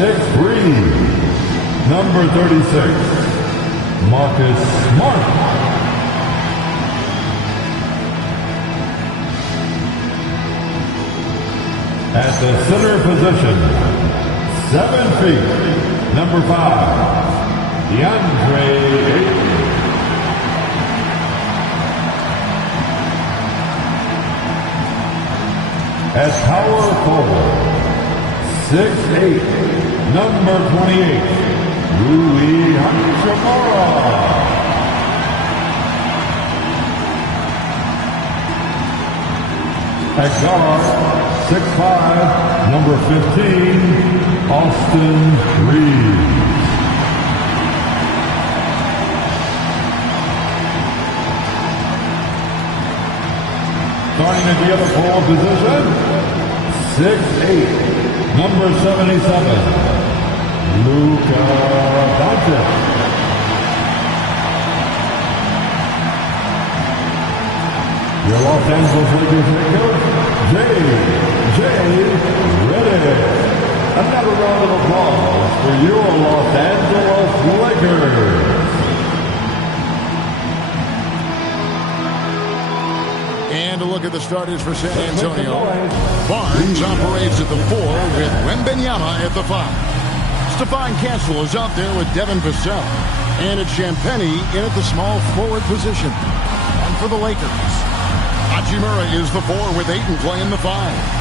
6'3", number 36, Marcus Smart. At the center position, 7 feet, number 5, DeAndre Ayton. At power forward, 6'8", number 28, Rui Hachimura. At guard, 6'5", number 15, Austin Reeves. Starting at the other forward position, 6'8", number 77, Luka Doncic. Your Los Angeles Lakers head coach, J. Redick. Another round of applause for your Los Angeles Lakers. And a look at the starters for San Antonio. Barnes operates at the 4 with Wembanyama at the 5. Stephon Castle is out there with Devin Vassell. And it's Champagnie in at the small forward position. And for the Lakers, Hachimura is the 4 with Ayton playing the 5.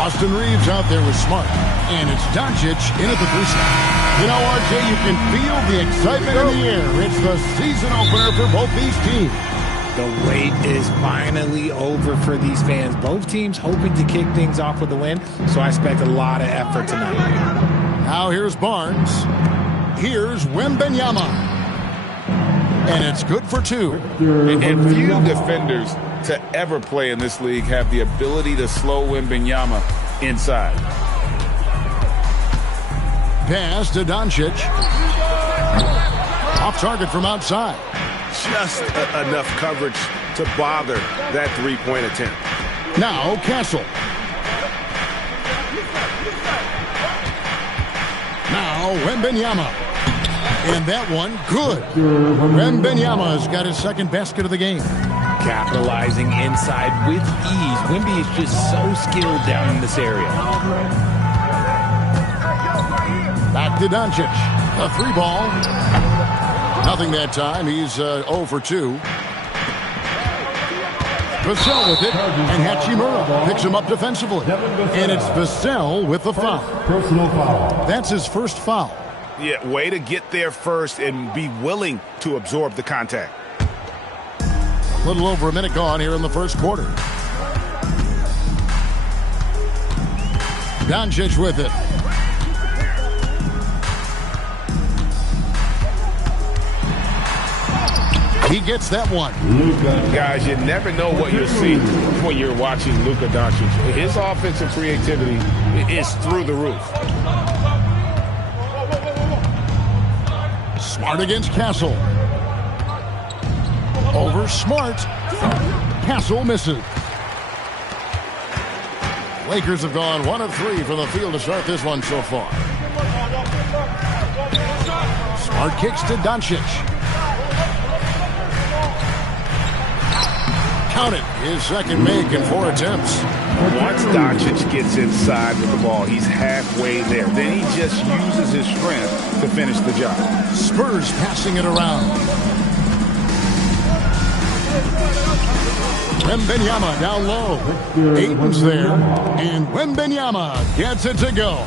Austin Reeves out there with Smart. And it's Doncic in at the 3 slot. You know, RJ, you can feel the excitement in the air. It's the season opener for both these teams. The wait is finally over for these fans. Both teams hoping to kick things off with a win, so I expect a lot of effort tonight. Now here's Barnes. Here's Wembanyama. And it's good for 2. And few defenders to ever play in this league have the ability to slow Wembanyama inside. Pass to Doncic. Off target from outside. Just enough coverage to bother that three-point attempt. Now Castle. Now Wembanyama. And that one, good. Wembanyama's got his second basket of the game. Capitalizing inside with ease. Wemby is just so skilled down in this area. Back to Doncic. A 3 ball. Nothing that time. He's 0 for 2. Vassell with it, and Hachimura picks him up defensively. And it's Vassell with the foul. Personal foul. That's his first foul. Yeah, way to get there first and be willing to absorb the contact. A little over a minute gone here in the first quarter. Doncic with it. He gets that one. Guys, you never know what you'll see when you're watching Luka Doncic. His offensive creativity is through the roof. Smart against Castle. Over Smart. Castle misses. Lakers have gone 1 of 3 from the field to start this one so far. Smart kicks to Doncic. Count it. His second make in 4 attempts. Once Doncic gets inside with the ball, he's halfway there. Then he just uses his strength to finish the job. Spurs passing it around. Wembanyama down low. Ayton's there. And Wembanyama gets it to go.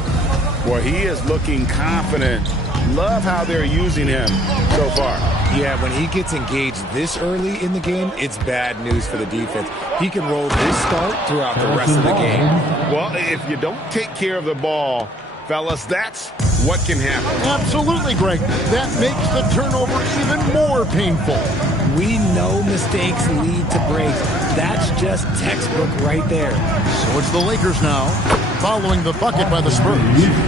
Well, he is looking confident. Love how they're using him so far. Yeah, when he gets engaged this early in the game, it's bad news for the defense. He can roll this start throughout the rest of the game. Well, if you don't take care of the ball, fellas, that's what can happen. Absolutely, Greg. That makes the turnover even more painful. We know mistakes lead to breaks. That's just textbook right there. So it's the Lakers now, following the bucket by the Spurs.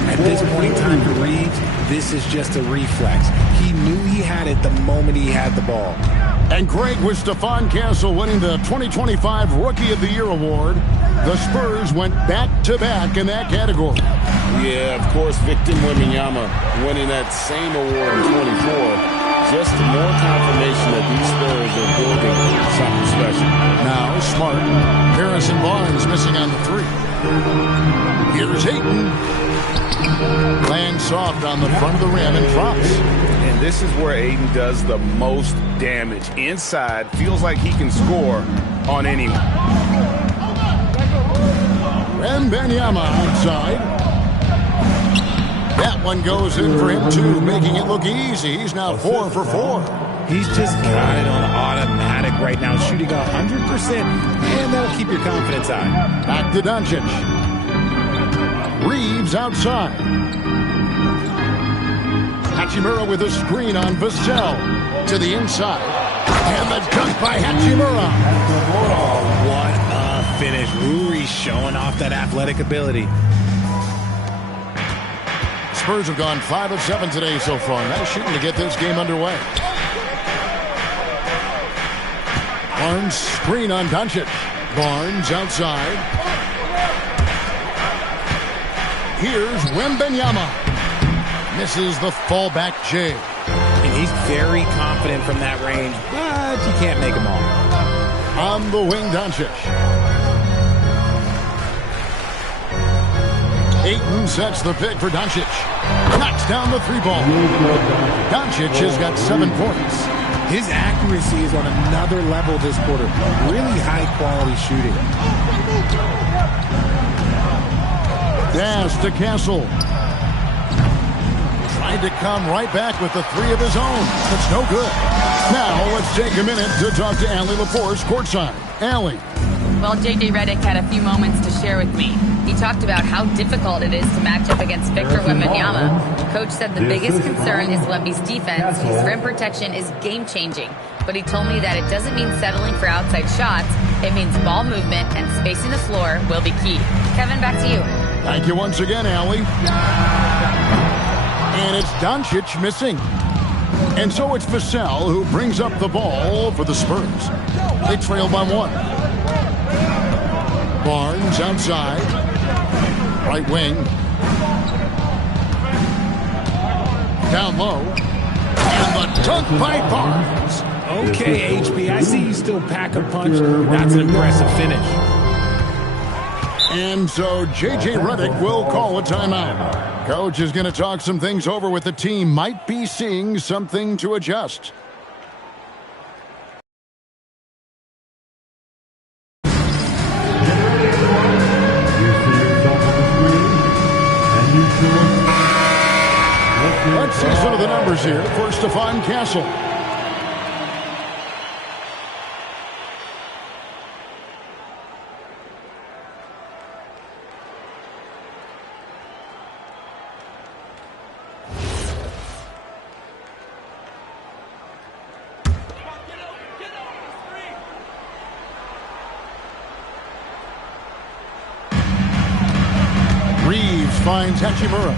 At this point in time for Reeves, this is just a reflex. He knew he had it the moment he had the ball. And Greg, with Stephon Castle winning the 2025 Rookie of the Year award, the Spurs went back-to-back in that category. Yeah, of course, Victor Wembanyama winning that same award in 24. Just more confirmation that these Spurs are building something special. Now Smart. Harrison Barnes missing on the three. Here's Ayton. Lands soft on the front of the rim and drops. And this is where Ayton does the most damage. Inside, feels like he can score on anyone. Wembanyama outside. That one goes in for him, too, making it look easy. He's now 4 for 4. He's just got it on automatic right now, shooting 100%, and that'll keep your confidence high. Back to Doncic. Reeves outside. Hachimura with a screen on Vassell. To the inside. And the dunk by Hachimura. What a finish. Uri showing off that athletic ability. Spurs have gone 5 of 7 today so far. Nice shooting to get this game underway. Barnes screen on Doncic. Barnes outside. Here's Wembanyama. Misses the fallback J. And he's very confident from that range, but you can't make him all. On the wing, Doncic. Ayton sets the pick for Doncic. Knocks down the three ball. Doncic has got 7 points. His accuracy is on another level this quarter. Really high quality shooting. Pass to Castle. Tried to come right back with the 3 of his own. It's no good. Now let's take a minute to talk to Allie LaForce courtside. Allie. Well, J.J. Redick had a few moments to share with me. He talked about how difficult it is to match up against Victor Wembanyama. Coach said the biggest concern is Wemby's defense. His rim protection is game-changing. But he told me that it doesn't mean settling for outside shots. It means ball movement and spacing the floor will be key. Kevin, back to you. Thank you once again, Allie. And it's Doncic missing. And so it's Vassell who brings up the ball for the Spurs. They trail by 1. Barnes outside. Right wing. Down low. And the dunk by Barnes. Okay, HB, I see you still pack a punch. That's an impressive finish. And so J.J. Redick will call a timeout. Coach is going to talk some things over with the team. Might be seeing something to adjust. Let's see some of the numbers here for Stephon Castle. Reeves finds Hachimura.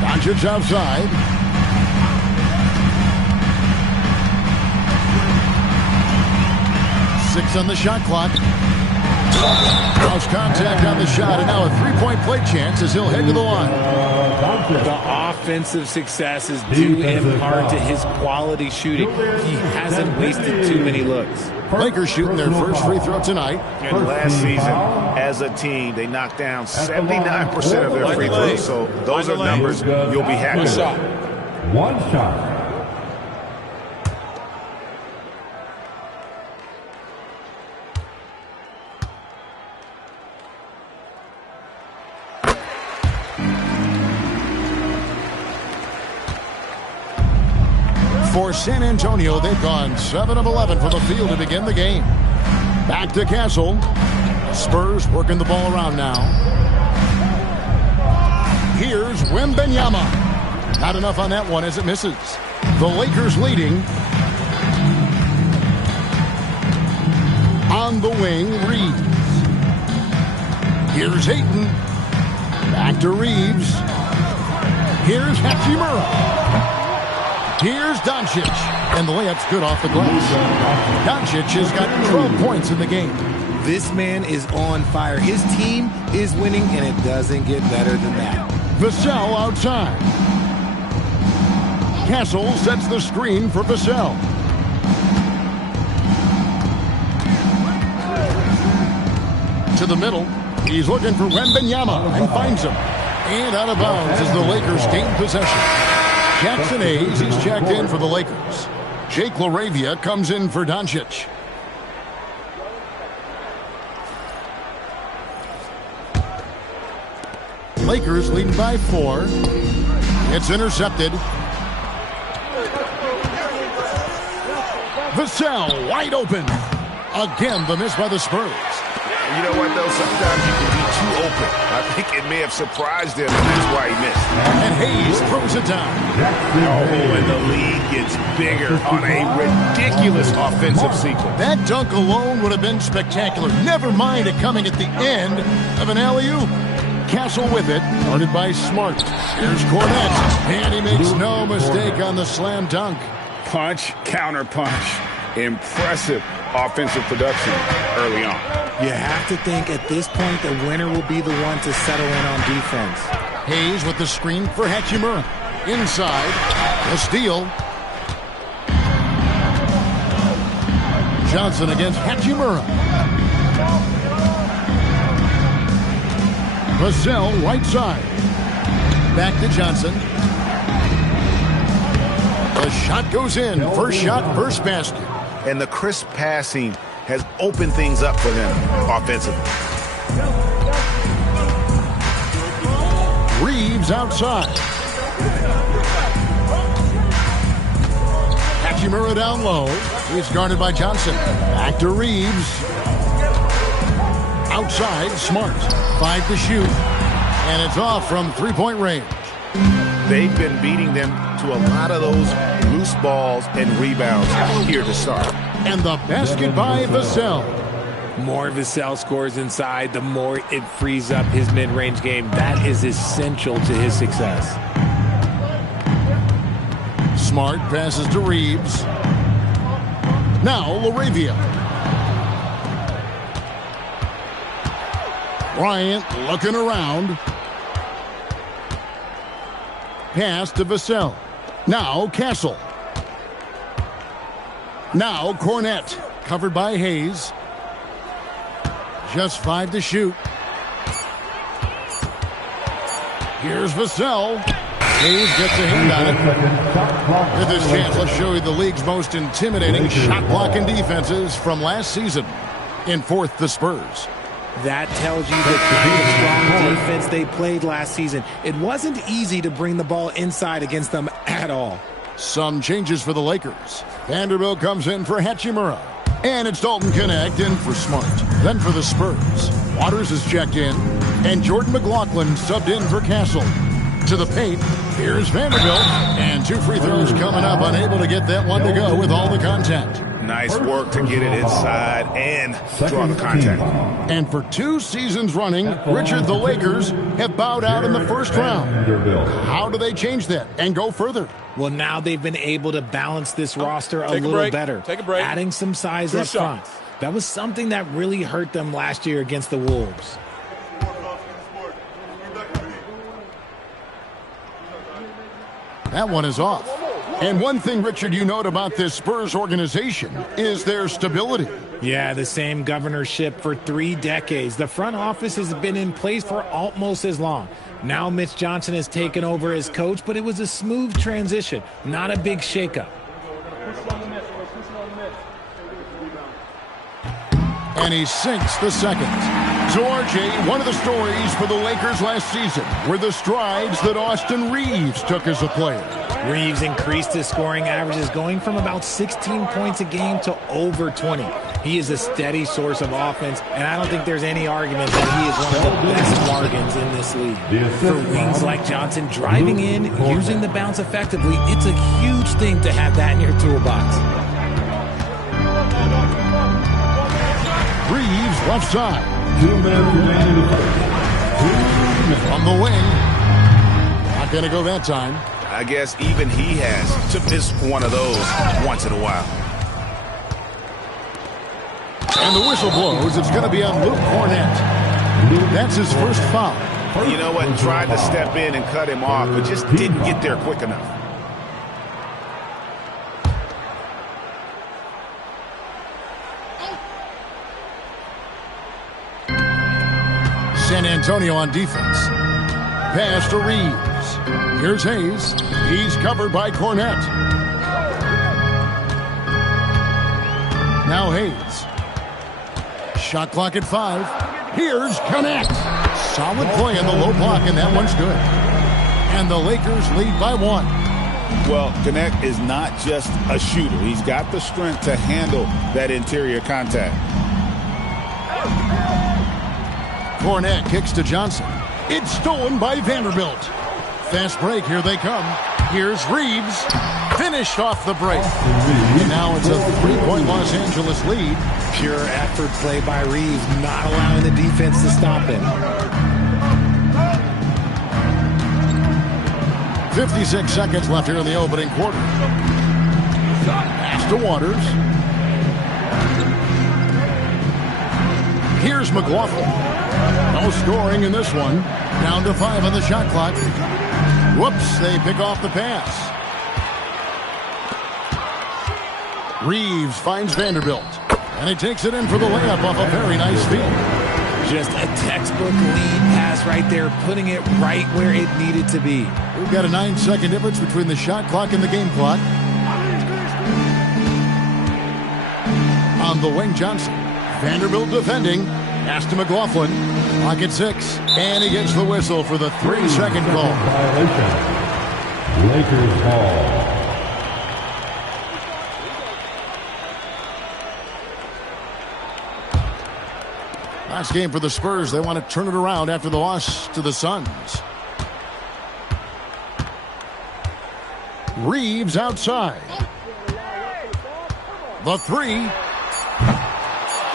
Doncic outside. Six on the shot clock. Lost contact on the shot, and now a three-point play chance as he'll head to the line. The offensive success is due in part to his quality shooting. He hasn't wasted too many looks. Lakers shooting their first free throw tonight. And last season, as a team, they knocked down 79% of their free throws. So those are numbers you'll be happy with. One shot. For San Antonio, they've gone 7 of 11 from the field to begin the game. Back to Castle. Spurs working the ball around now. Here's Wembanyama. Not enough on that one as it misses. The Lakers leading. On the wing, Reeves. Here's Ayton. Back to Reeves. Here's Hachimura. Here's Doncic. And the layup's good off the glass. Doncic has got 12 points in the game. This man is on fire. His team is winning, and it doesn't get better than that. Vassell outside. Castle sets the screen for Vassell. To the middle. He's looking for Wembanyama and finds him. And out of bounds as the Lakers gain possession. Jackson Hayes, he's checked in for the Lakers. Jake LaRavia comes in for Doncic. Lakers leading by 4. It's intercepted. Vassell wide open. Again, the miss by the Spurs. You know what, though? Sometimes you can be too open. I think it may have surprised him, and that's why he missed. And Hayes throws it down. Oh, and the lead gets bigger on a ridiculous offensive sequence. That dunk alone would have been spectacular. Never mind it coming at the end of an alley-oop. Castle with it, guarded by Smart. Here's Cornette, and he makes no mistake on the slam dunk. Punch, counter punch. Impressive offensive production early on. You have to think at this point the winner will be the one to settle in on defense. Hayes with the screen for Hachimura. Inside, a steal. Johnson against Hachimura. Vassell right side. Back to Johnson. The shot goes in. First shot, first basket. And the crisp passing has opened things up for them offensively. Reeves outside. Hachimura down low. He's guarded by Johnson. Back to Reeves. Outside, Smart. 5 to shoot. And it's off from three-point range. They've been beating them to a lot of those loose balls and rebounds here to start. And the basket by Vassell. More Vassell scores inside, the more it frees up his mid-range game. That is essential to his success. Smart passes to Reeves. Now LaRavia. Bryant looking around. Pass to Vassell. Now Castle. Now Cornette. Covered by Hayes. Just 5 to shoot. Here's Vassell. Hayes gets a hand on it. With this chance, let's show you the league's most intimidating shot-blocking defenses from last season. In 4th, the Spurs. That tells you the kind of strong defense they played last season. It wasn't easy to bring the ball inside against them at all. Some changes for the Lakers. Vanderbilt comes in for Hachimura. And it's Dalton Connect in for Smart. Then for the Spurs, Waters is checked in. And Jordan McLaughlin subbed in for Castle. To the paint, here's Vanderbilt. And 2 free throws coming up, unable to get that one to go with all the contact. Nice work to get it inside and draw the contact. And for 2 seasons running, Richard, the Lakers have bowed out in the first round. How do they change that and go further? Well, now they've been able to balance this roster a little better. Take a break. Adding some size up front. That was something that really hurt them last year against the Wolves. That one is off. And one thing, Richard, you note about this Spurs organization is their stability. Yeah, the same governorship for 3 decades. The front office has been in place for almost as long. Now Mitch Johnson has taken over as coach, but it was a smooth transition, not a big shakeup. And he sinks the second. So, RJ, one of the stories for the Lakers last season were the strides that Austin Reeves took as a player. Reeves increased his scoring averages, going from about 16 points a game to over 20. He is a steady source of offense, and I don't think there's any argument that he is one of the best bargains in this league. For wings like Johnson driving in, using the bounce effectively, it's a huge thing to have that in your toolbox. Reeves left side. From the wing. Not going to go that time. I guess even he has to miss one of those once in a while. And the whistle blows. It's going to be on Luke Cornett. That's his first foul. You know what? Tried to step in and cut him off, but just didn't get there quick enough. San Antonio on defense. Pass to Reeves. Here's Hayes. He's covered by Cornett. Now Hayes. Shot clock at 5. Here's Connect. Solid play in the low block, and that one's good. And the Lakers lead by 1. Well, Connect is not just a shooter. He's got the strength to handle that interior contact. Cornett kicks to Johnson. It's stolen by Vanderbilt. Fast break, here they come. Here's Reeves. Finished off the break. And now it's a 3-point Los Angeles lead. Pure effort play by Reeves, not allowing the defense to stop him. 56 seconds left here in the opening quarter. Pass to Waters. Here's McLaughlin. No scoring in this one. Down to 5 on the shot clock. Whoops, they pick off the pass. Reeves finds Vanderbilt. And he takes it in for the layup off a very nice feed. Just a textbook lead pass right there, putting it right where it needed to be. We've got a 9-second difference between the shot clock and the game clock. On the wing, Johnson. Vanderbilt defending. Pass to McLaughlin. Clock at 6. And he gets the whistle for the 3-second call. Violation. Lakers ball. Last game for the Spurs. They want to turn it around after the loss to the Suns. Reeves outside. The 3.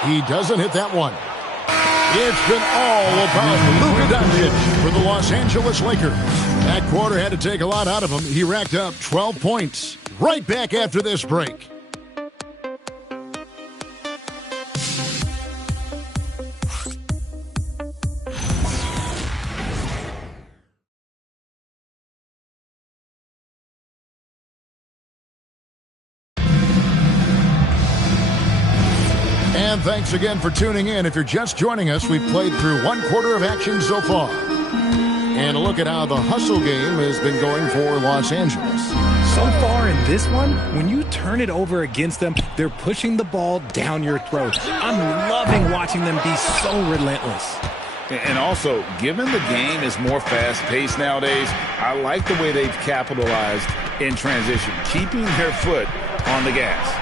He doesn't hit that one. It's been all about Luka Doncic for the Los Angeles Lakers. That quarter had to take a lot out of him. He racked up 12 points. Right back after this break. And thanks again for tuning in. If you're just joining us, we've played through 1 quarter of action so far. And a look at how the hustle game has been going for Los Angeles. So far in this one, when you turn it over against them, they're pushing the ball down your throat. I'm loving watching them be so relentless. And also, given the game is more fast-paced nowadays, I like the way they've capitalized in transition, keeping their foot on the gas.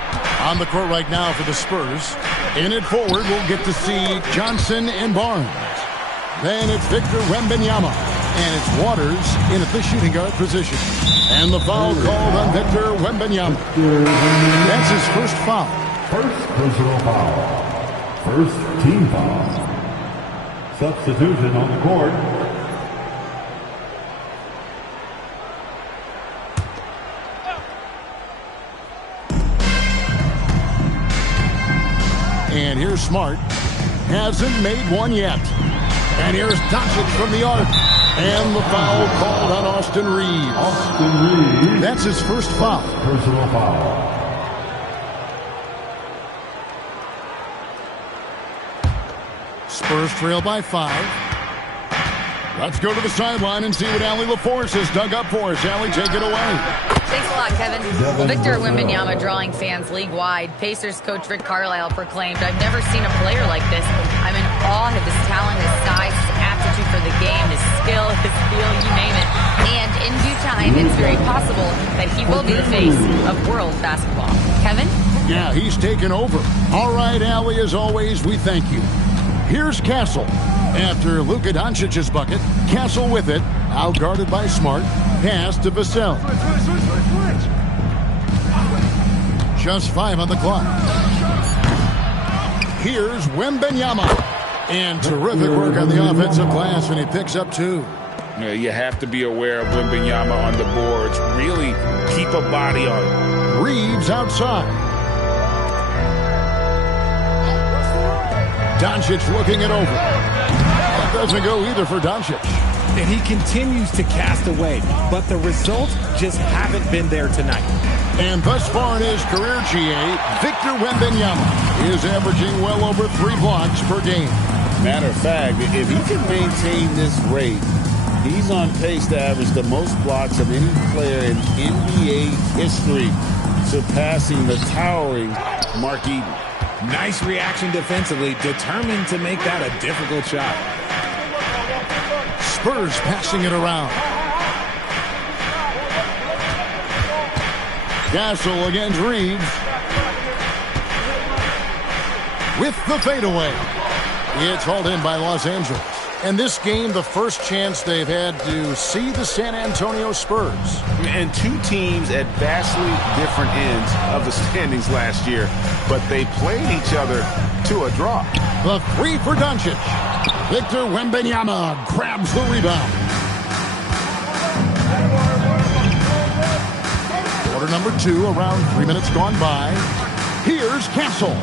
On the court right now for the Spurs. In it forward, we'll get to see Johnson and Barnes. Then it's Victor Wembanyama. And it's Waters in at the shooting guard position. And the foul called on Victor Wembanyama. That's his first foul. First personal foul. First team foul. Substitution on the court. And here's Smart. Hasn't made one yet. And here's Doncic from the arc. And the foul called on Austin Reeves. Austin Reeves. That's his first foul. Personal foul. Spurs trail by 5. Let's go to the sideline and see what Allie LaForce has dug up for us. Allie, take it away. Thanks a lot, Kevin. Victor Wembanyama drawing fans league-wide. Pacers coach Rick Carlisle proclaimed, "I've never seen a player like this. I'm in awe of his talent, his size, his aptitude for the game, his skill, his feel, you name it." And in due time, it's very possible that he will be the face of world basketball. Kevin? Yeah, he's taken over. All right, Allie, as always, we thank you. Here's Castle. After Luka Doncic's bucket, Castle with it, out-guarded by Smart. Pass to Vassell. Just 5 on the clock. Here's Wembanyama. And terrific work on the offensive glass, and he picks up 2. You have to be aware of Wembanyama on the boards. Really keep a body on it. Reeves outside. Doncic looking it over. That doesn't go either for Doncic. And he continues to cast away, but the results just haven't been there tonight. And thus far in his career, GA, Victor Wembanyama is averaging well over 3 blocks per game. Matter of fact, if he can maintain this rate, he's on pace to average the most blocks of any player in NBA history, surpassing the towering Mark Eaton. Nice reaction defensively, determined to make that a difficult shot. Spurs passing it around. Gasol against Reeves. With the fadeaway. It's hauled in by Los Angeles. And this game, the first chance they've had to see the San Antonio Spurs. And two teams at vastly different ends of the standings last year, but they played each other to a draw. The 3 for Doncic. Victor Wembanyama grabs the rebound. Quarter number 2, around 3 minutes gone by. Here's Castle.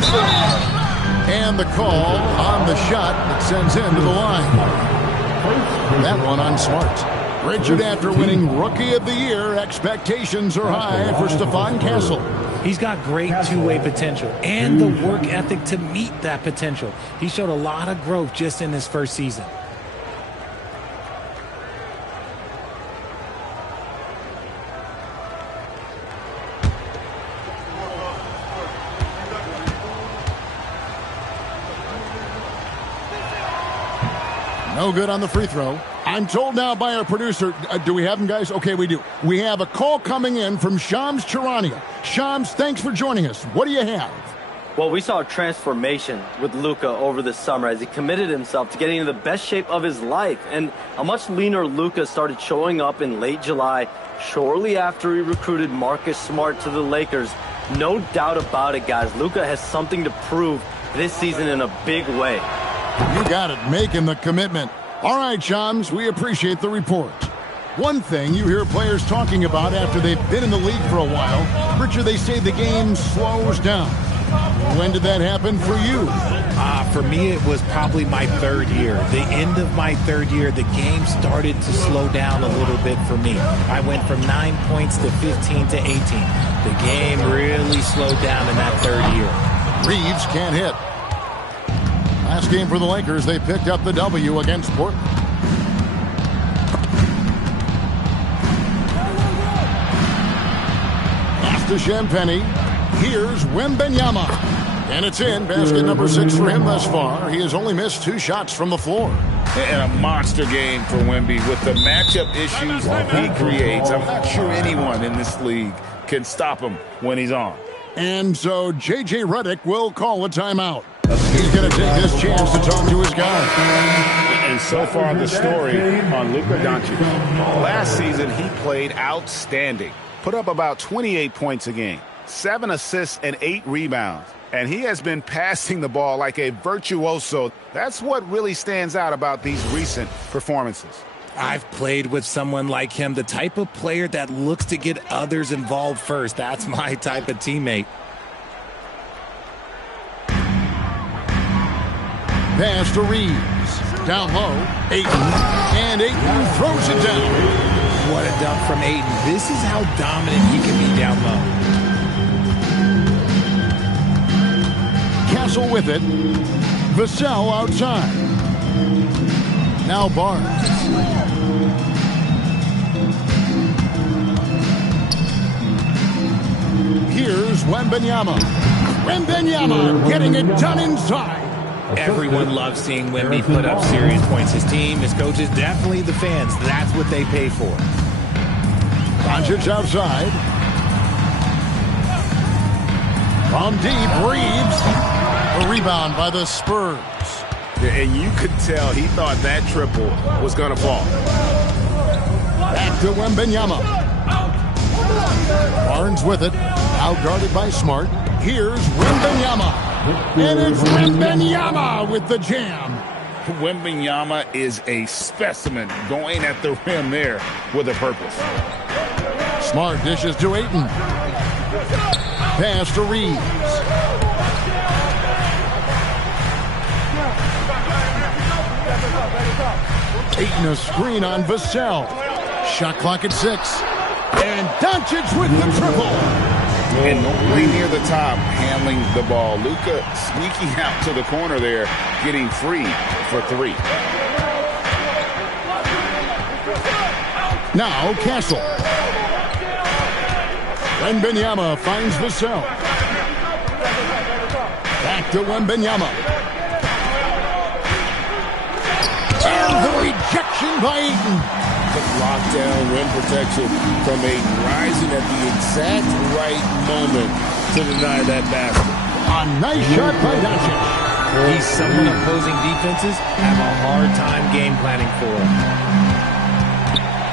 And the call on the shot that sends him to the line. That one on Smart. Richard, after winning Rookie of the Year, expectations are high for Stephon Castle. He's got great two-way potential and the work ethic to meet that potential. He showed a lot of growth just in his first season. No good on the free throw. I'm told now by our producer, do we have him, guys? Okay, we do. We have a call coming in from Shams Charania. Shams, thanks for joining us. What do you have? Well, we saw a transformation with Luka over the summer as he committed himself to getting into the best shape of his life. And a much leaner Luka started showing up in late July, shortly after he recruited Marcus Smart to the Lakers. No doubt about it, guys. Luka has something to prove this season in a big way. You got it, making the commitment. All right, Shams, we appreciate the report. One thing you hear players talking about after they've been in the league for a while, Richard, they say the game slows down. When did that happen for you? For me, it was probably my 3rd year. The end of my 3rd year, the game started to slow down a little bit for me. I went from 9 points to 15 to 18. The game really slowed down in that 3rd year. Reeves can't hit. Last game for the Lakers, they picked up the W against Portland. Pass to Champagny. Here's Wembanyama. And it's in. Basket number 6 for him thus far. He has only missed 2 shots from the floor. And a monster game for Wemby with the matchup issues he creates. I'm not sure anyone in this league can stop him when he's on. And so J.J. Redick will call a timeout. He's going to take this chance to talk to his guy. And so far the story on Luka Doncic. Last season he played outstanding. Put up about 28 points a game, 7 assists and 8 rebounds. And he has been passing the ball like a virtuoso. That's what really stands out about these recent performances. I've played with someone like him, the type of player that looks to get others involved first. That's my type of teammate. Pass to Reeves. Down low. Ayton. And Ayton throws it down. What a dunk from Ayton. This is how dominant he can be down low. Castle with it. Vassell outside. Now Barnes. Here's Wembanyama. Wembanyama getting it done inside. Everyone loves seeing Wemby put up serious points. His team, his coaches, definitely the fans. That's what they pay for. Doncic outside. From deep, Reeves. A rebound by the Spurs. And you could tell he thought that triple was going to fall. Back to Wembanyama. Barnes with it. Out guarded by Smart. Here's Wembanyama. And it's Wembanyama with the jam. Wembanyama is a specimen going at the rim there with a purpose. Smart dishes to Ayton. Pass to Reeves. Ayton a screen on Vassell. Shot clock at 6. And Doncic with the triple. And nobody near the top handling the ball. Luka sneaking out to the corner there, getting free for 3. Now Castle. Wembanyama finds Vassell. Back to Wembanyama. And the rejection by Ayton. The lockdown rim protection from Ayton, rising at the exact right moment to deny that basket. A nice shot by Doncic. He's someone opposing defenses have a hard time game planning for.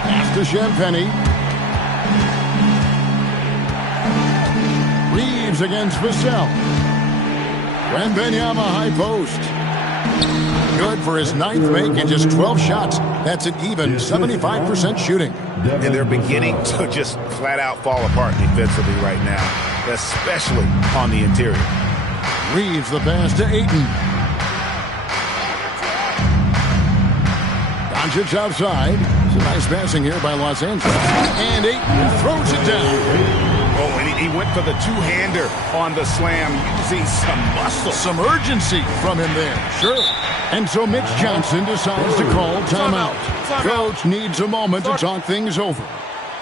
Pass to Champagny. Reeves against Vassell. Wembanyama high post. Good for his 9th make in just 12 shots. That's an even 75% shooting. And they're beginning to just flat out fall apart defensively right now, especially on the interior. Reeves the pass to Ayton. Doncic outside. It's a nice passing here by Los Angeles. And Ayton throws it down. Oh, and he went for the two-hander on the slam, using some muscle. Some urgency from him there. Sure. And so Mitch Johnson decides to call timeout. Coach needs a moment to talk things over.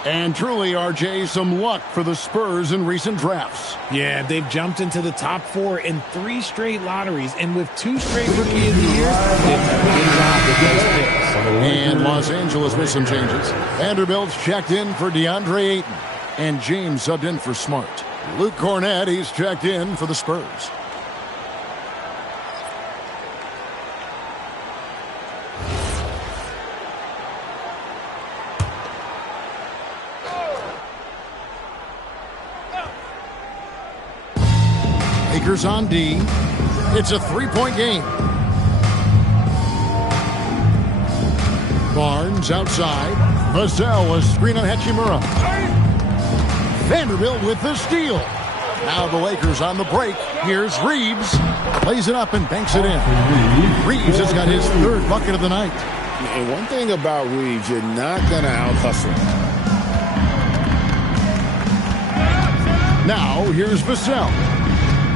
And truly, RJ, some luck for the Spurs in recent drafts. Yeah, they've jumped into the top 4 in 3 straight lotteries, and with 2 straight Rookie of the Year, they've done a good job with those picks. And Los Angeles with some changes. Vanderbilt's checked in for DeAndre Ayton. And James subbed in for Smart. Luke Cornett, he's checked in for the Spurs. Lakers on D. It's a 3-point game. Barnes outside. Vassell a screen on Hachimura. Vanderbilt with the steal. Now the Lakers on the break. Here's Reeves. Plays it up and banks it in. Reeves has got his 3rd bucket of the night. And one thing about Reeves, you're not going to out-hustle. Now here's Vassell.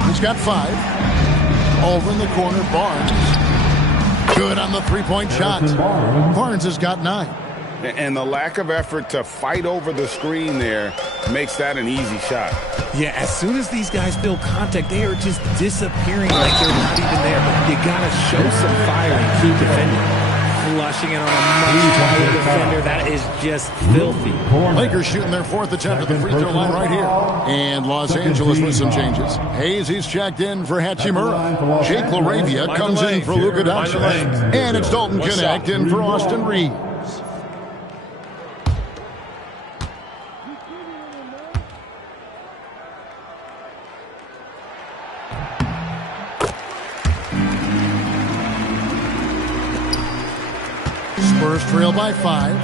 He's got 5. Over in the corner, Barnes. Good on the 3-point shot. Barnes has got 9. And the lack of effort to fight over the screen there makes that an easy shot. Yeah, as soon as these guys feel contact, they are just disappearing like they're not even there. You got to show some fire and keep defending. Flushing it on a much taller defender. That is just filthy. Lakers shooting their 4th attempt at the free throw line right here. And Los Angeles with some changes. Hayes, he's checked in for Hachimura. Jake LaRavia comes in for Luka Doncic. And it's Dalton Connect in for Austin Reeves. Spurs trail by 5.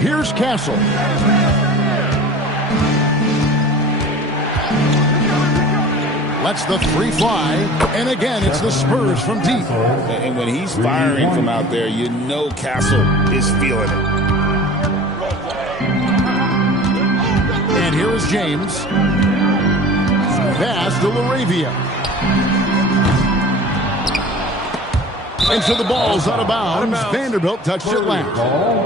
Here's Castle. Lets the 3 fly. And again, it's the Spurs from deep. And when he's firing from out there, you know Castle is feeling it. And here is James. Pass to LaRavia. And so the ball's out of bounds. Vanderbilt touched it last.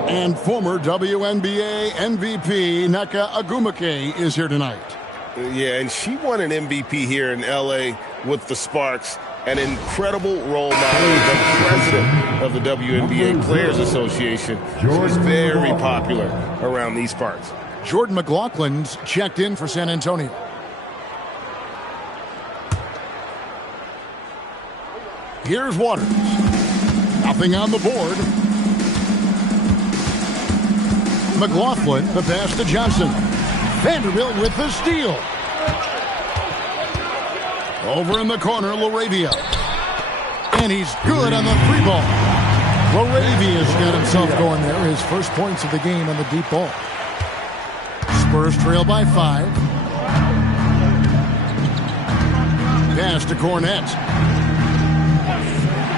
And former WNBA MVP Nneka Ogwumike is here tonight. Yeah, and she won an MVP here in L.A. with the Sparks, an incredible role model, the president of the WNBA Players Association. She's very popular around these parts. Jordan McLaughlin's checked in for San Antonio. Here's Waters. Nothing on the board. McLaughlin, the pass to Johnson. Vanderbilt with the steal. Over in the corner, Laravia. And he's good on the three ball. Laravia's got himself going there. His first points of the game on the deep ball. Spurs trail by 5. Pass to Cornette.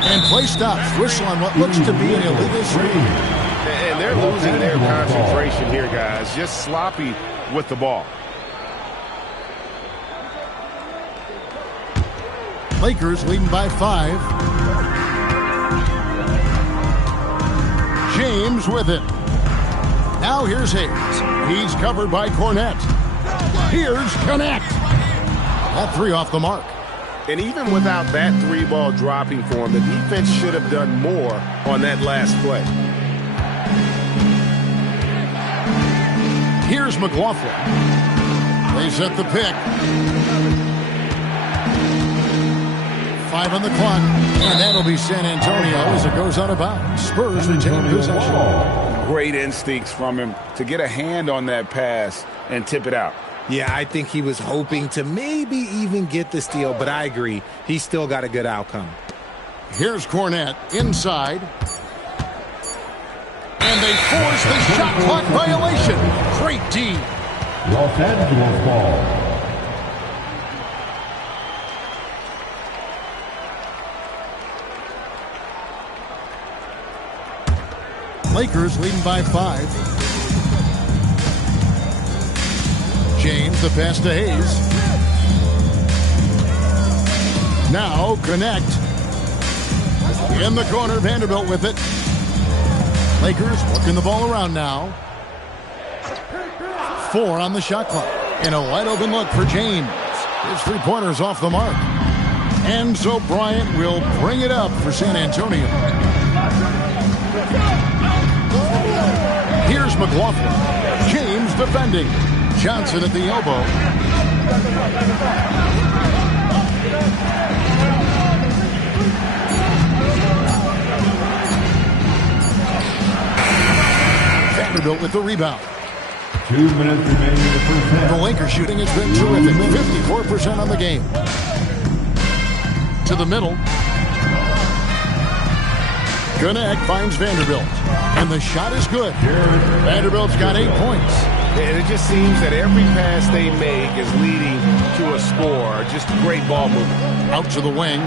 And play stops. Whistle on what looks to be an illegal screen. And they're losing their concentration here, guys. Just sloppy with the ball. Lakers leading by 5. James with it. Now here's Hayes. He's covered by Cornette. Here's Connect. That three off the mark. And even without that three ball dropping for him, the defense should have done more on that last play. Here's McLaughlin. They set the pick. 5 on the clock, and that'll be San Antonio as it goes out of bounds. Spurs retain possession. Great instincts from him to get a hand on that pass and tip it out. Yeah, I think he was hoping to maybe even get the steal, but I agree. He still got a good outcome. Here's Cornette inside. And they force the shot clock violation. Great D. Los Angeles ball. Lakers leading by 5. James, the pass to Hayes. Now Connect. In the corner, Vanderbilt with it. Lakers working the ball around now. 4 on the shot clock. And a wide open look for James. His three-pointer's off the mark. And so Bryant will bring it up for San Antonio. Here's McLaughlin. James defending. Johnson at the elbow. Vanderbilt with the rebound. 2 minutes remaining in the first half. The Lakers shooting has been terrific. 54% on the game. To the middle. Connect finds Vanderbilt. And the shot is good. Vanderbilt's got 8 points. And it just seems that every pass they make is leading to a score. Just great ball movement. Out to the wing.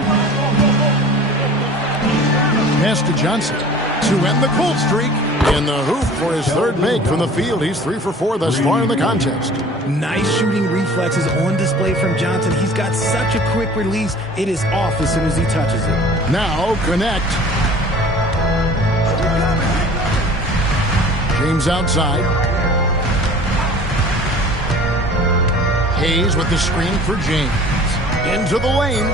Pass to Johnson to end the cold streak. In the hoop for his third make from the field. He's 3 for 4 thus far in the contest. Nice shooting reflexes on display from Johnson. He's got such a quick release. It is off as soon as he touches it. Now Connect. James outside. Hayes with the screen for James. Into the lane.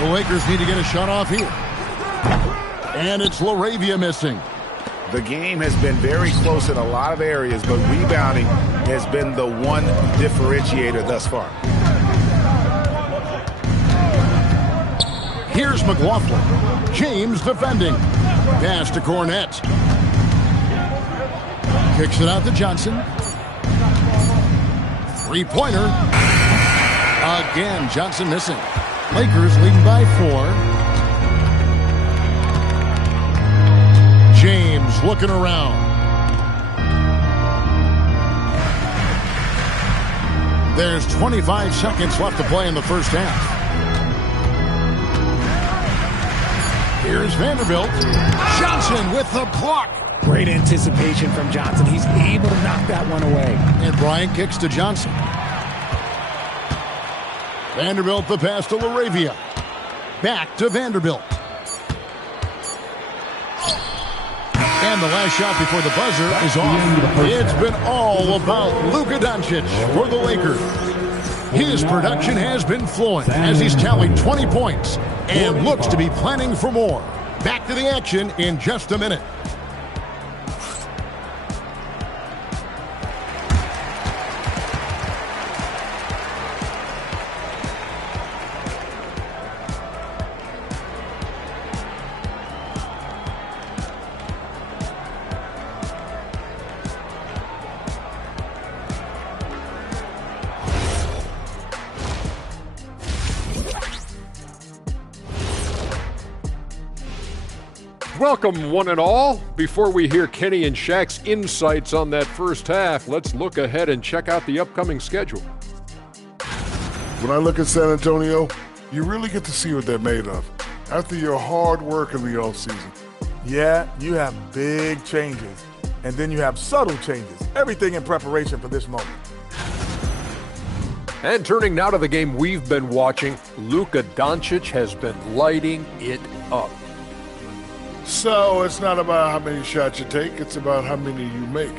The Lakers need to get a shot off here. And it's Laravia missing. The game has been very close in a lot of areas, but rebounding has been the one differentiator thus far. Here's McLaughlin. James defending. Pass to Cornette. Kicks it out to Johnson. Three-pointer. Again, Johnson missing. Lakers leading by 4. James looking around. There's 25 seconds left to play in the first half. Here's Vanderbilt. Johnson with the block. Great anticipation from Johnson. He's able to knock that one away. And Bryant kicks to Johnson. Vanderbilt the pass to Laravia. Back to Vanderbilt. And the last shot before the buzzer is off. It's been all about Luka Doncic for the Lakers. His production has been flowing as he's tallied 20 points and looks to be planning for more. Back to the action in just a minute. welcome one and all. Before we hear Kenny and Shaq's insights on that first half, let's look ahead and check out the upcoming schedule. When I look at San Antonio, you really get to see what they're made of after your hard work in the offseason. Yeah, you have big changes, and then you have subtle changes. Everything in preparation for this moment. And turning now to the game we've been watching, Luka Doncic has been lighting it up. So it's not about how many shots you take, it's about how many you make.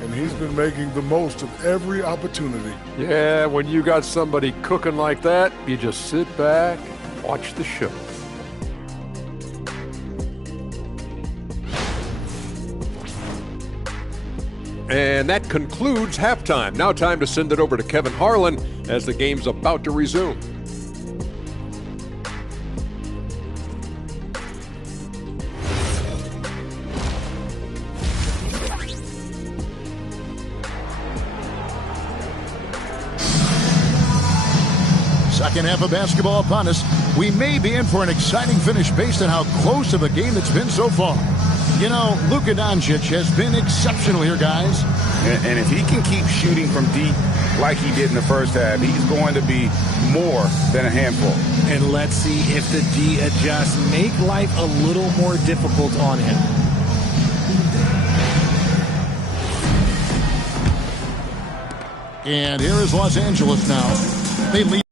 And he's been making the most of every opportunity. Yeah, when you got somebody cooking like that, you just sit back and watch the show. And that concludes halftime. Now time to send it over to Kevin Harlan as the game's about to resume. Second half of basketball upon us. We may be in for an exciting finish based on how close of a game it's been so far. You know, Luka Doncic has been exceptional here, guys. And if he can keep shooting from deep like he did in the first half, he's going to be more than a handful. And let's see if the D adjusts, make life a little more difficult on him. And here is Los Angeles now. They lead.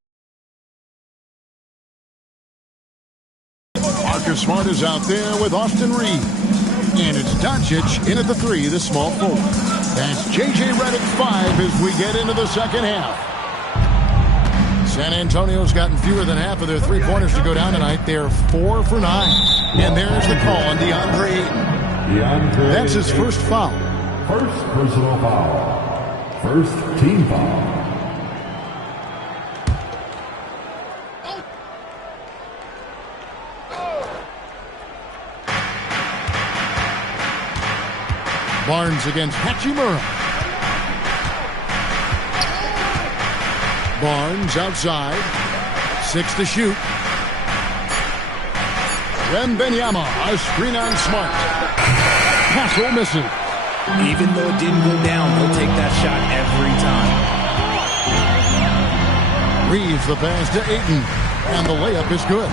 Marcus Smart is out there with Austin Reeves. And it's Doncic in at the 3, the small forward. That's J.J. Redick 5 as we get into the second half. San Antonio's gotten fewer than half of their three-pointers to go down tonight. They're 4 for 9. And there's the call on DeAndre Ayton. That's his first foul. First personal foul. First team foul. Barnes against Hachimura. Barnes outside. 6 to shoot. Wembanyama, a screen on Smart. Castle misses. Even though it didn't go down, they'll take that shot every time. Reeves the pass to Ayton. And the layup is good.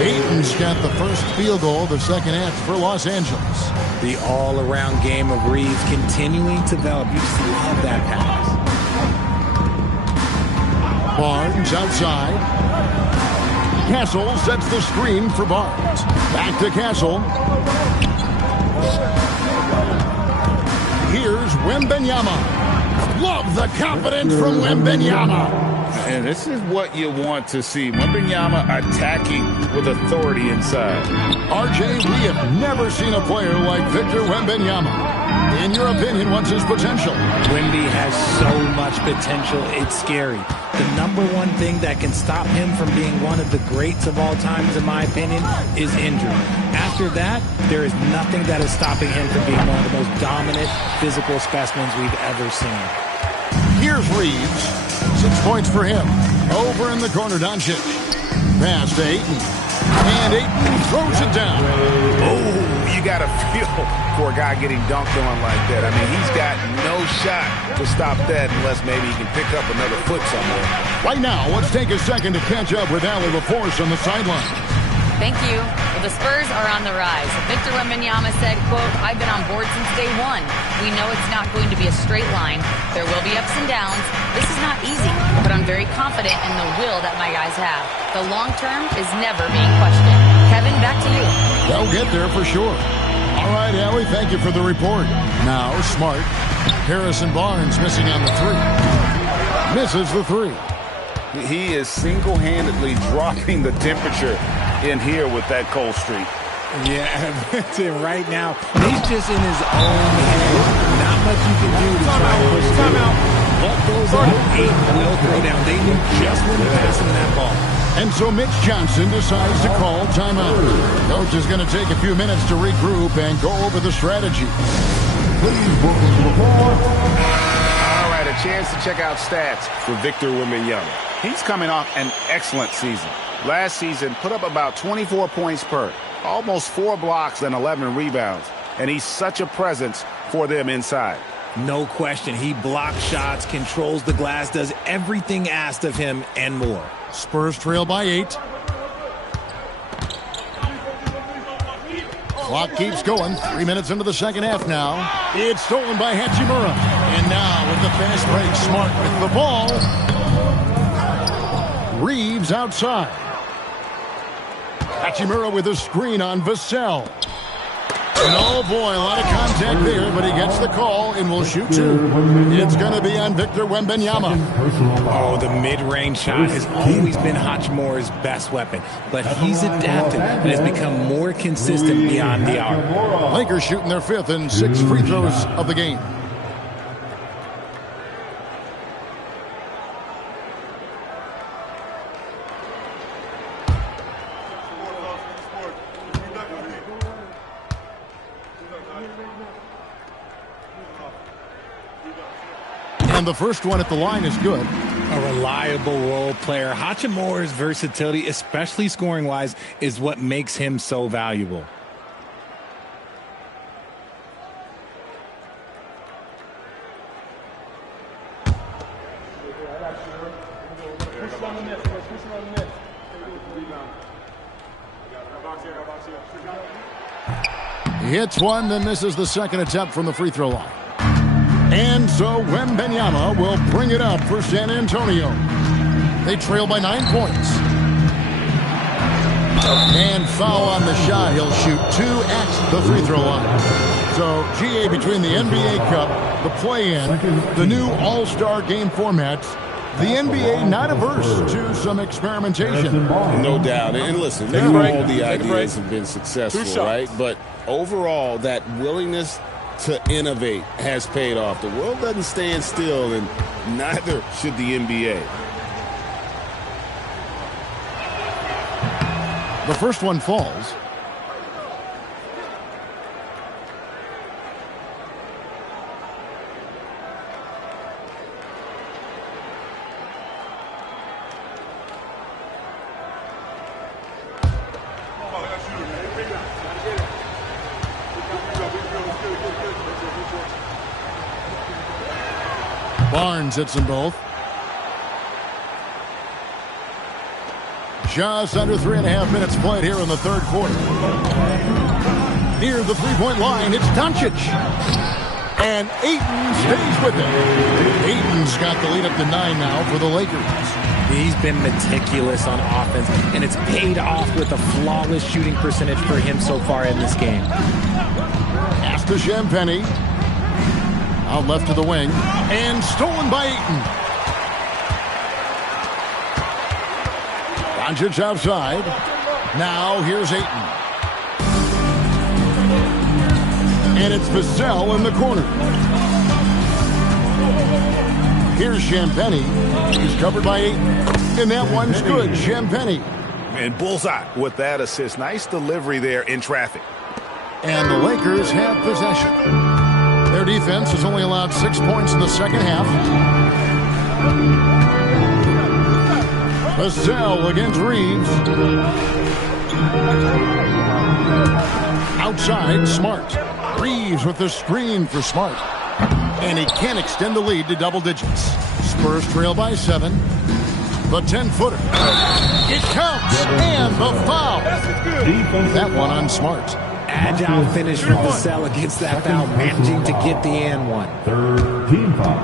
Ayton's got the first field goal of the second half for Los Angeles. The all-around game of Reeves continuing to develop. You just love that pass. Barnes outside. Castle sets the screen for Barnes. Back to Castle. Here's Wembanyama. Love the confidence from Wembanyama. And this is what you want to see. Wembanyama attacking with authority inside. RJ, we have never seen a player like Victor Wembanyama. In your opinion, what's his potential? Wemby has so much potential, it's scary. The number one thing that can stop him from being one of the greats of all times, in my opinion, is injury. After that, there is nothing that is stopping him from being one of the most dominant physical specimens we've ever seen. Here's Reeves. 6 points for him. Over in the corner, Doncic. Pass to Ayton. And Ayton throws it down. Oh, you got to feel for a guy getting dunked on like that. I mean, he's got no shot to stop that unless maybe he can pick up another foot somewhere. Right now, let's take a second to catch up with Allie LaForce on the sideline. Thank you. Well, the Spurs are on the rise. Victor Wembanyama said, quote, "I've been on board since day one. We know it's not going to be a straight line. There will be ups and downs. This is not easy, but I'm very confident in the will that my guys have. The long term is never being questioned." Kevin, back to you. They'll get there for sure. All right, Allie, thank you for the report. Now, Smart. Harrison Barnes missing on the 3. Misses the 3. He is single-handedly dropping the temperature in here with that cold streak. Yeah, that's it right now. He's just in his own head. Not much you can do to try to push him out. What goes on? 8 will throw down. They knew just when to pass him that ball. And so Mitch Johnson decides to call timeout. Coach is going to take a few minutes to regroup and go over the strategy. Please welcome to the floor. All right, a chance to check out stats for Victor Wembanyama. He's coming off an excellent season. Last season, put up about 24 points per. almost 4 blocks and 11 rebounds. And he's such a presence for them inside. No question. He blocks shots, controls the glass, does everything asked of him and more. Spurs trail by 8. Clock keeps going. 3 minutes into the second half now. It's stolen by Hachimura. And now with the fast break, Smart with the ball. Reeves outside. Hachimura with a screen on Vassell. And oh boy, a lot of contact there, but he gets the call and will shoot 2. It's going to be on Victor Wembanyama. Oh, the mid-range shot has always been Hachimura's best weapon, but he's adapted and has become more consistent beyond the arc. Lakers shooting their 5th and 6th free throws of the game. And the first one at the line is good. A reliable role player. Hachimura's versatility, especially scoring-wise, is what makes him so valuable. He hits one, then misses the second attempt from the free throw line. And so Wembanyama will bring it up for San Antonio. They trail by 9 points. And foul on the shot. He'll shoot 2 at the free throw line. So, GA, between the NBA Cup, the play-in, the new All-Star game formats, the NBA not averse to some experimentation. No doubt. And listen, not all the ideas have been successful, right? But overall, that willingness to innovate has paid off. The world doesn't stand still, and neither should the NBA. The first one falls. Barnes hits them both. Just under 3.5 minutes played here in the third quarter. Near the three-point line, it's Doncic. And Ayton stays with it. Ayton's got the lead up to 9 now for the Lakers. He's been meticulous on offense, and it's paid off with a flawless shooting percentage for him so far in this game. Pass to Champagnie. Out left to the wing. And stolen by Ayton. Doncic outside. Now here's Ayton. And it's Vassell in the corner. Here's Champagnie. He's covered by Ayton. And that one's good. Champagnie. And bullseye with that assist. Nice delivery there in traffic. And the Lakers have possession. Their defense has only allowed 6 points in the second half. Vassell against Reeves. Outside, Smart. Reeves with the screen for Smart. And he can extend the lead to double digits. Spurs trail by 7. The 10-footer. It counts. And the foul. That one on Smart. Agile finish from Vassell against that foul, managing to get the and one. Third team foul.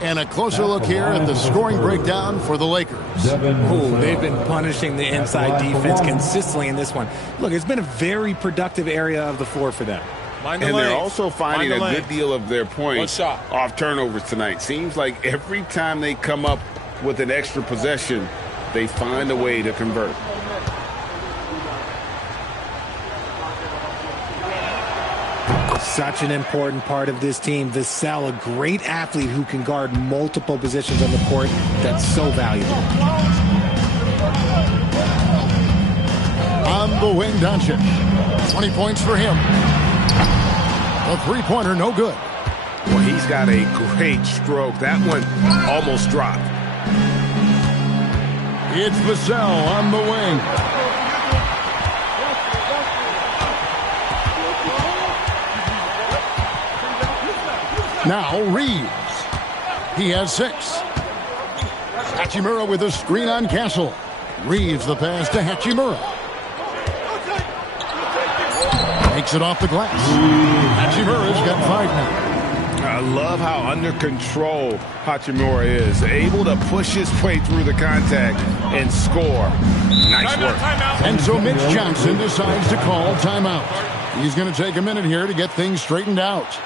And a closer look here at the scoring breakdown for the Lakers. Ooh, they've been punishing the inside defense consistently in this one. Look, it's been a very productive area of the floor for them. And they're also finding a good deal of their points off turnovers tonight. Seems like every time they come up with an extra possession, they find a way to convert. Such an important part of this team. Vassell, a great athlete who can guard multiple positions on the court. That's so valuable. On the wing, Doncic. 20 points for him. A three-pointer, no good. Well, he's got a great stroke. That one almost dropped. It's Vassell on the wing. Now Reeves. He has 6. Hachimura with a screen on Castle. Reeves the pass to Hachimura. Takes it off the glass. Hachimura's got 5 now. I love how under control Hachimura is. Able to push his way through the contact and score. Nice work. And so Mitch Johnson decides to call timeout. He's going to take a minute here to get things straightened out.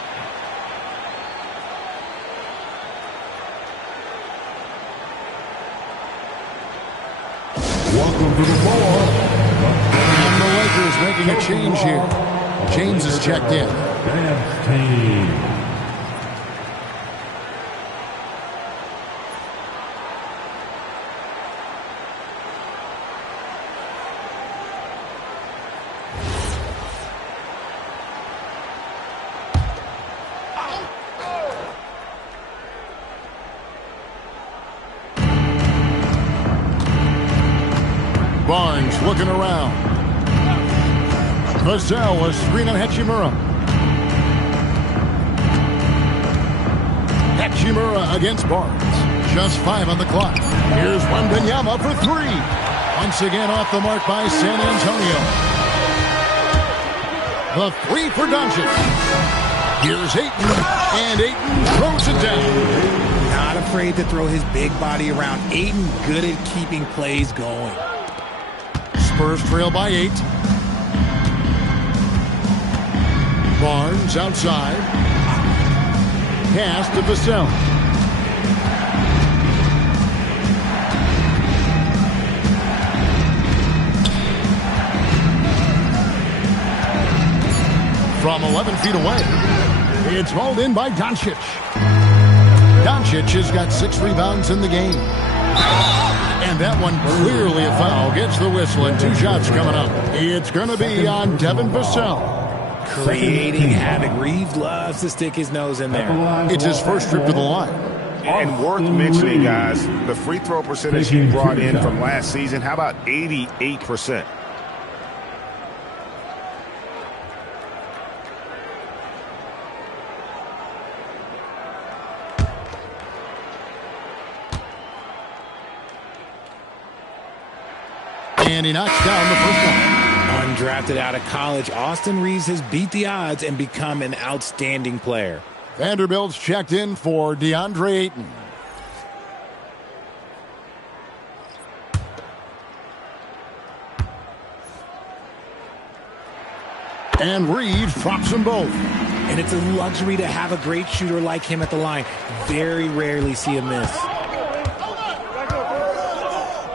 Welcome to the floor. And the Lakers making a change here. James is checked in. Dance team. Barnes looking around. Vassell, a screen on Hachimura. Hachimura against Barnes. Just 5 on the clock. Here's Wembanyama for 3. Once again off the mark by San Antonio. The 3 for Doncic. Here's Ayton, and Ayton throws it down. Not afraid to throw his big body around. Ayton good at keeping plays going. Spurs trail by 8. Barnes outside. Pass to Vassell. From 11 feet away, it's hauled in by Doncic. Doncic has got 6 rebounds in the game. And that one clearly a foul. Gets the whistle and 2 shots coming up. It's going to be on Devin Vassell. Creating havoc. Reeves loves to stick his nose in there. It's his first trip to the line. And worth mentioning, guys, the free throw percentage he brought in from last season, how about 88%? And he knocks down the first one. Undrafted out of college, Austin Reeves has beat the odds and become an outstanding player. Vanderbilt's checked in for DeAndre Ayton. And Reeves drops them both. And it's a luxury to have a great shooter like him at the line. Very rarely see a miss.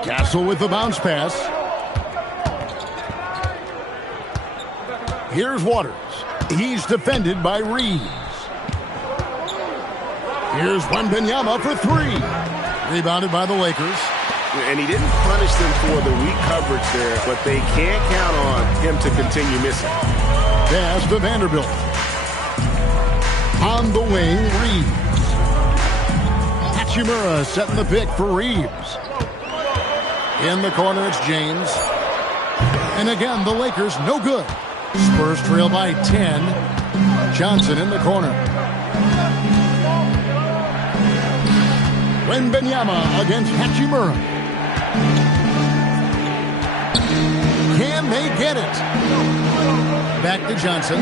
Castle with the bounce pass. Here's Waters. He's defended by Reeves. Here's Wembanyama for 3. Rebounded by the Lakers. And he didn't punish them for the weak coverage there, but they can't count on him to continue missing. Pass to Vanderbilt. On the wing, Reeves. Hachimura setting the pick for Reeves. In the corner, it's James. And again, the Lakers no good. Spurs trail by 10. Johnson in the corner. Wembanyama against Hachimura. Can they get it? Back to Johnson.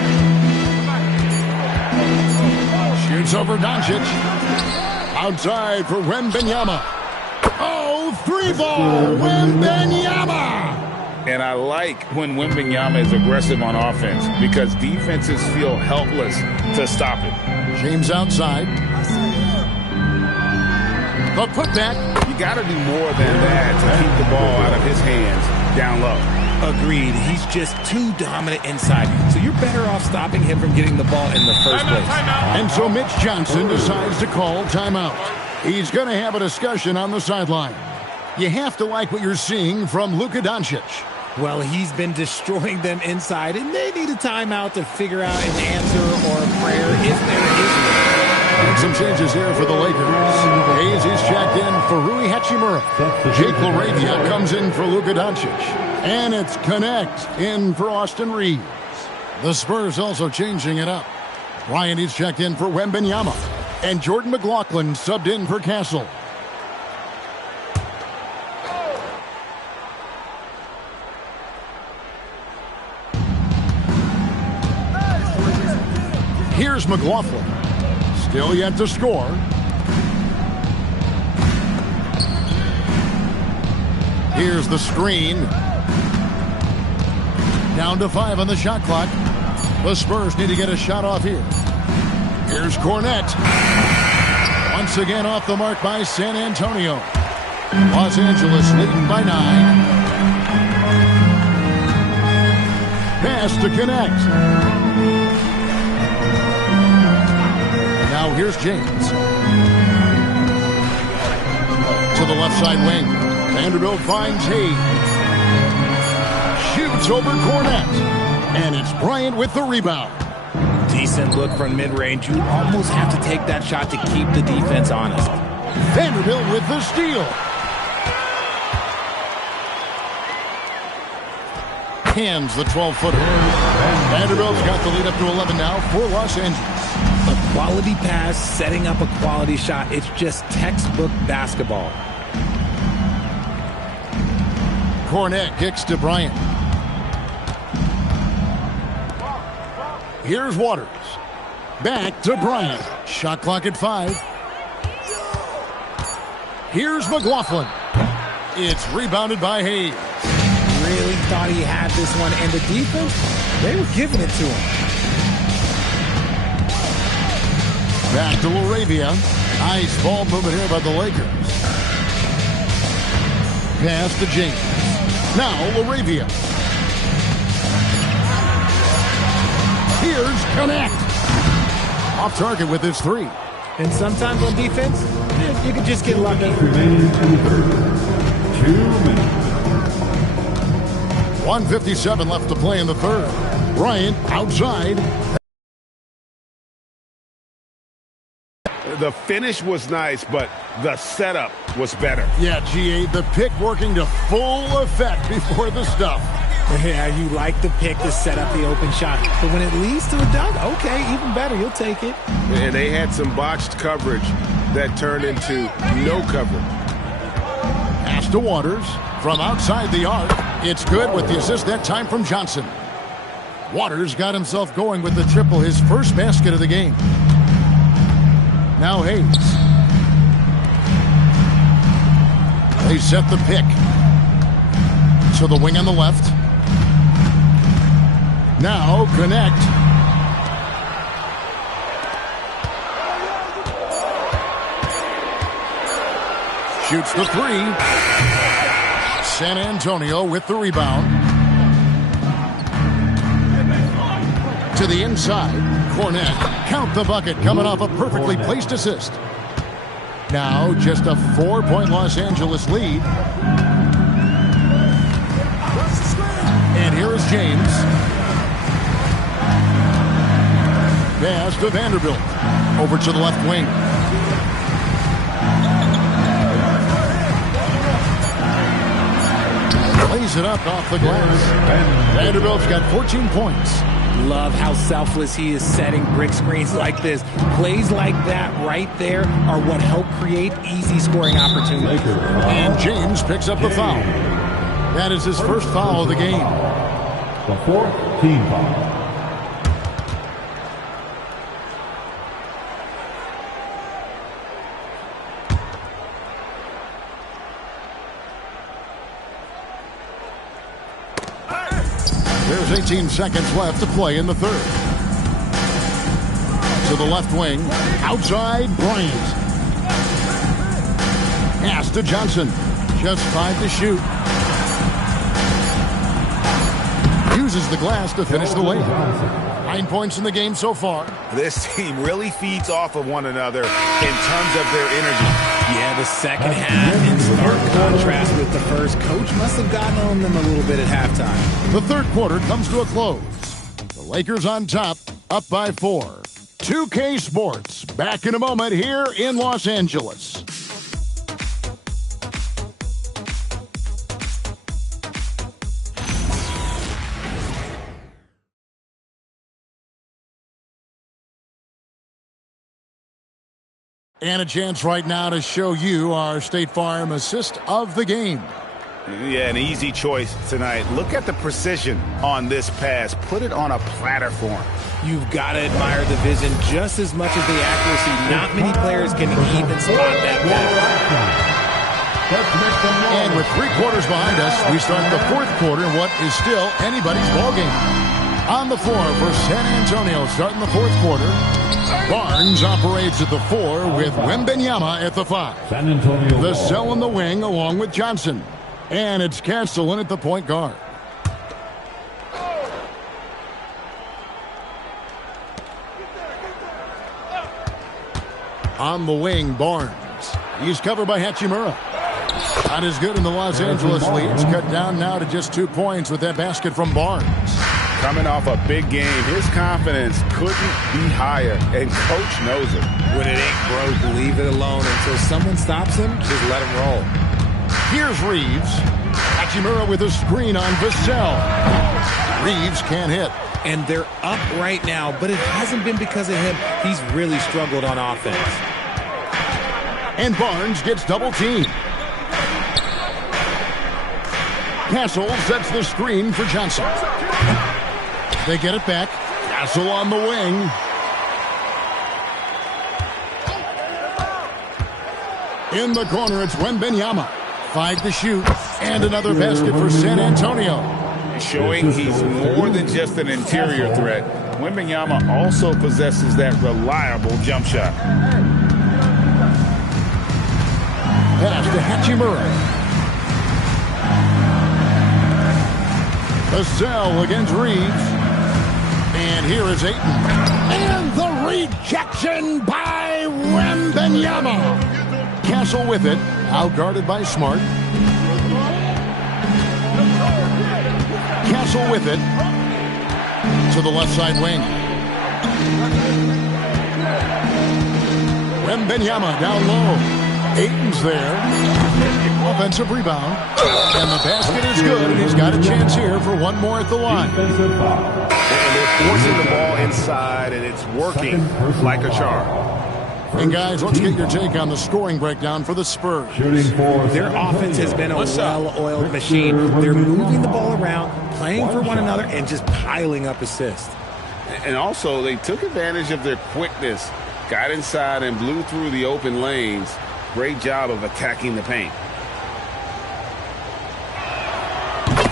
Shoots over Doncic. Outside for Wembanyama. Oh, 3-ball, Wembanyama! And I like when Wembanyama is aggressive on offense because defenses feel helpless to stop it. James outside. The putback. You got to do more than that to keep the ball out of his hands down low. Agreed. He's just too dominant inside. So you're better off stopping him from getting the ball in the first place. And so Mitch Johnson decides to call timeout. He's going to have a discussion on the sideline. You have to like what you're seeing from Luka Doncic. Well, he's been destroying them inside, and they need a timeout to figure out an answer or a prayer if there is one. And some changes here for the Lakers. Hayes is checked in for Rui Hachimura. Jake LaRavia comes in for Luka Doncic. And it's Connect in for Austin Reeves. The Spurs also changing it up. Ryan is checked in for Wembanyama. And Jordan McLaughlin subbed in for Castle. Here's McLaughlin. Still yet to score. Here's the screen. Down to 5 on the shot clock. The Spurs need to get a shot off here. Here's Cornette. Once again off the mark by San Antonio. Los Angeles leading by 9. Pass to connect. Now here's James. To the left side wing. Vanderbilt finds Hayes. Shoots over Cornette. And it's Bryant with the rebound. Decent look from mid-range. You almost have to take that shot to keep the defense honest. Vanderbilt with the steal. Hands the 12-footer. Vanderbilt's got the lead up to 11 now for Los Angeles. A quality pass, setting up a quality shot. It's just textbook basketball. Cornette kicks to Bryant. Here's Waters. Back to Bryant. Shot clock at 5. Here's McLaughlin. It's rebounded by Hayes. Really thought he had this one, and the defense, they were giving it to him. Back to Laravia. Nice ball movement here by the Lakers. Pass to James. Now Laravia. Here's Connect. Off target with his 3. And sometimes on defense, you can just get lucky. Remaining 2 minutes. 1:57 left to play in the third. Bryant outside. The finish was nice, but the setup was better. Yeah, GA, the pick working to full effect before the stuff. Yeah, you like the pick to set up the open shot. But when it leads to a dunk, okay, even better. You'll take it. And they had some botched coverage that turned into no coverage. Pass to Waters from outside the arc. It's good with the assist that time from Johnson. Waters got himself going with the triple, his first basket of the game. Now Hayes. They set the pick. To the wing on the left. Now Connect. Shoots the 3. San Antonio with the rebound. To the inside. Cornette. Count the bucket coming off a perfectly placed assist. Now just a 4-point Los Angeles lead. And here is James. Pass to Vanderbilt. Over to the left wing. Lays it up off the glass. Vanderbilt's got 14 points. Love how selfless he is setting brick screens like this. Plays like that right there are what help create easy scoring opportunities. And James picks up the foul. That is his first foul of the game. The 4th team foul. There's 18 seconds left to play in the third. To the left wing. Outside, Bryant. Pass to Johnson. Just 5 to shoot. Uses the glass to finish the layup. 9 points in the game so far. This team really feeds off of one another in terms of their energy. Yeah, the second half in stark contrast with the first. Coach must have gotten on them a little bit at halftime. The third quarter comes to a close. The Lakers on top, up by 4. 2K Sports, back in a moment here in Los Angeles. And a chance right now to show you our State Farm assist of the game. Yeah, an easy choice tonight. Look at the precision on this pass. Put it on a platter form. You've got to admire the vision just as much as the accuracy. Not many players can even spot that pass. And with 3 quarters behind us, we start the 4th quarter in what is still anybody's ballgame. On the floor for San Antonio, starting the 4th quarter. Barnes operates at the 4 with Wembanyama at the 5. San Antonio. The cell in the wing along with Johnson. And it's Castle in at the point guard. On the wing, Barnes. He's covered by Hachimura. Not as good in the Los Angeles lead. It's cut down now to just 2 points with that basket from Barnes. Coming off a big game, his confidence couldn't be higher, and Coach knows it. When it ain't broke, leave it alone until someone stops him. Just let him roll. Here's Reeves. Hachimura with a screen on Vassell. Reeves can't hit. And they're up right now, but it hasn't been because of him. He's really struggled on offense. And Barnes gets double-teamed. Castle sets the screen for Johnson. They get it back. Castle on the wing. In the corner, it's Wembanyama. 5 to shoot. And another basket for San Antonio. Showing he's more than just an interior threat. Wembanyama also possesses that reliable jump shot. Pass to Hachimura. Vassell against Reeves. And here is Ayton. And the rejection by Wembanyama. Castle with it. Outguarded by Smart. Castle with it. To the left side wing. Wembanyama down low. Ayton's there. Offensive rebound. And the basket is good, and he's got a chance here for one more at the line. And they're forcing the ball inside, and it's working like a charm. And guys, let's get your take on the scoring breakdown for the Spurs. Their offense has been a well-oiled machine. They're moving the ball around, playing for one another, and just piling up assists. And also, they took advantage of their quickness, got inside and blew through the open lanes. Great job of attacking the paint.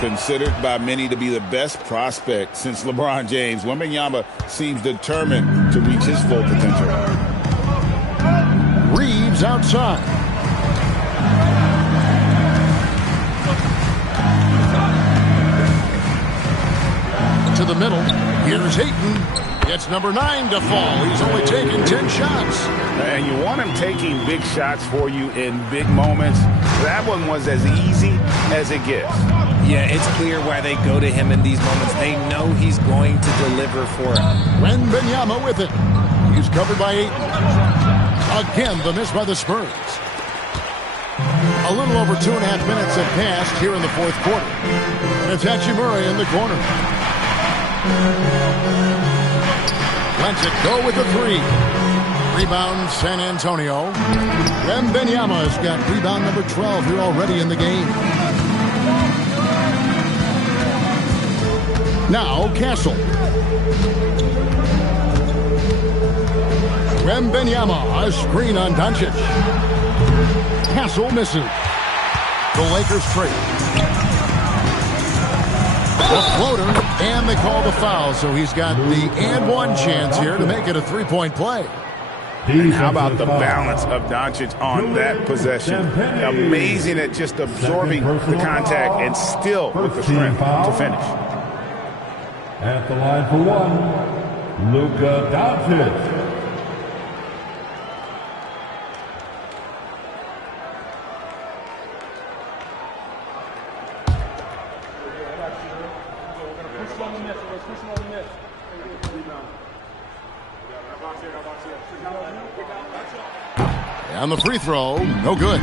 Considered by many to be the best prospect since LeBron James, Wembanyama seems determined to reach his full potential. Reeves outside. To the middle. Here's Ayton. Gets number 9 to fall. He's only taken 10 shots. And you want him taking big shots for you in big moments. That one was as easy as it gets. Yeah, it's clear why they go to him in these moments. They know he's going to deliver for them. Wembanyama with it. He's covered by Ayton. Again, the miss by the Spurs. A little over 2.5 minutes have passed here in the 4th quarter. And it's Hachimura in the corner. Lets it go with the 3. Rebound, San Antonio. Wembanyama's got rebound number 12 here already in the game. Now, Castle. Wembanyama, a screen on Doncic. Castle misses. The Lakers trade. The floater, and they call the foul, so he's got the and one chance here to make it a 3-point play. And how about the balance of Doncic on that possession? Amazing at just absorbing the contact and still with the strength to finish. At the line for 1, Luka Doncic. And the free throw, no good.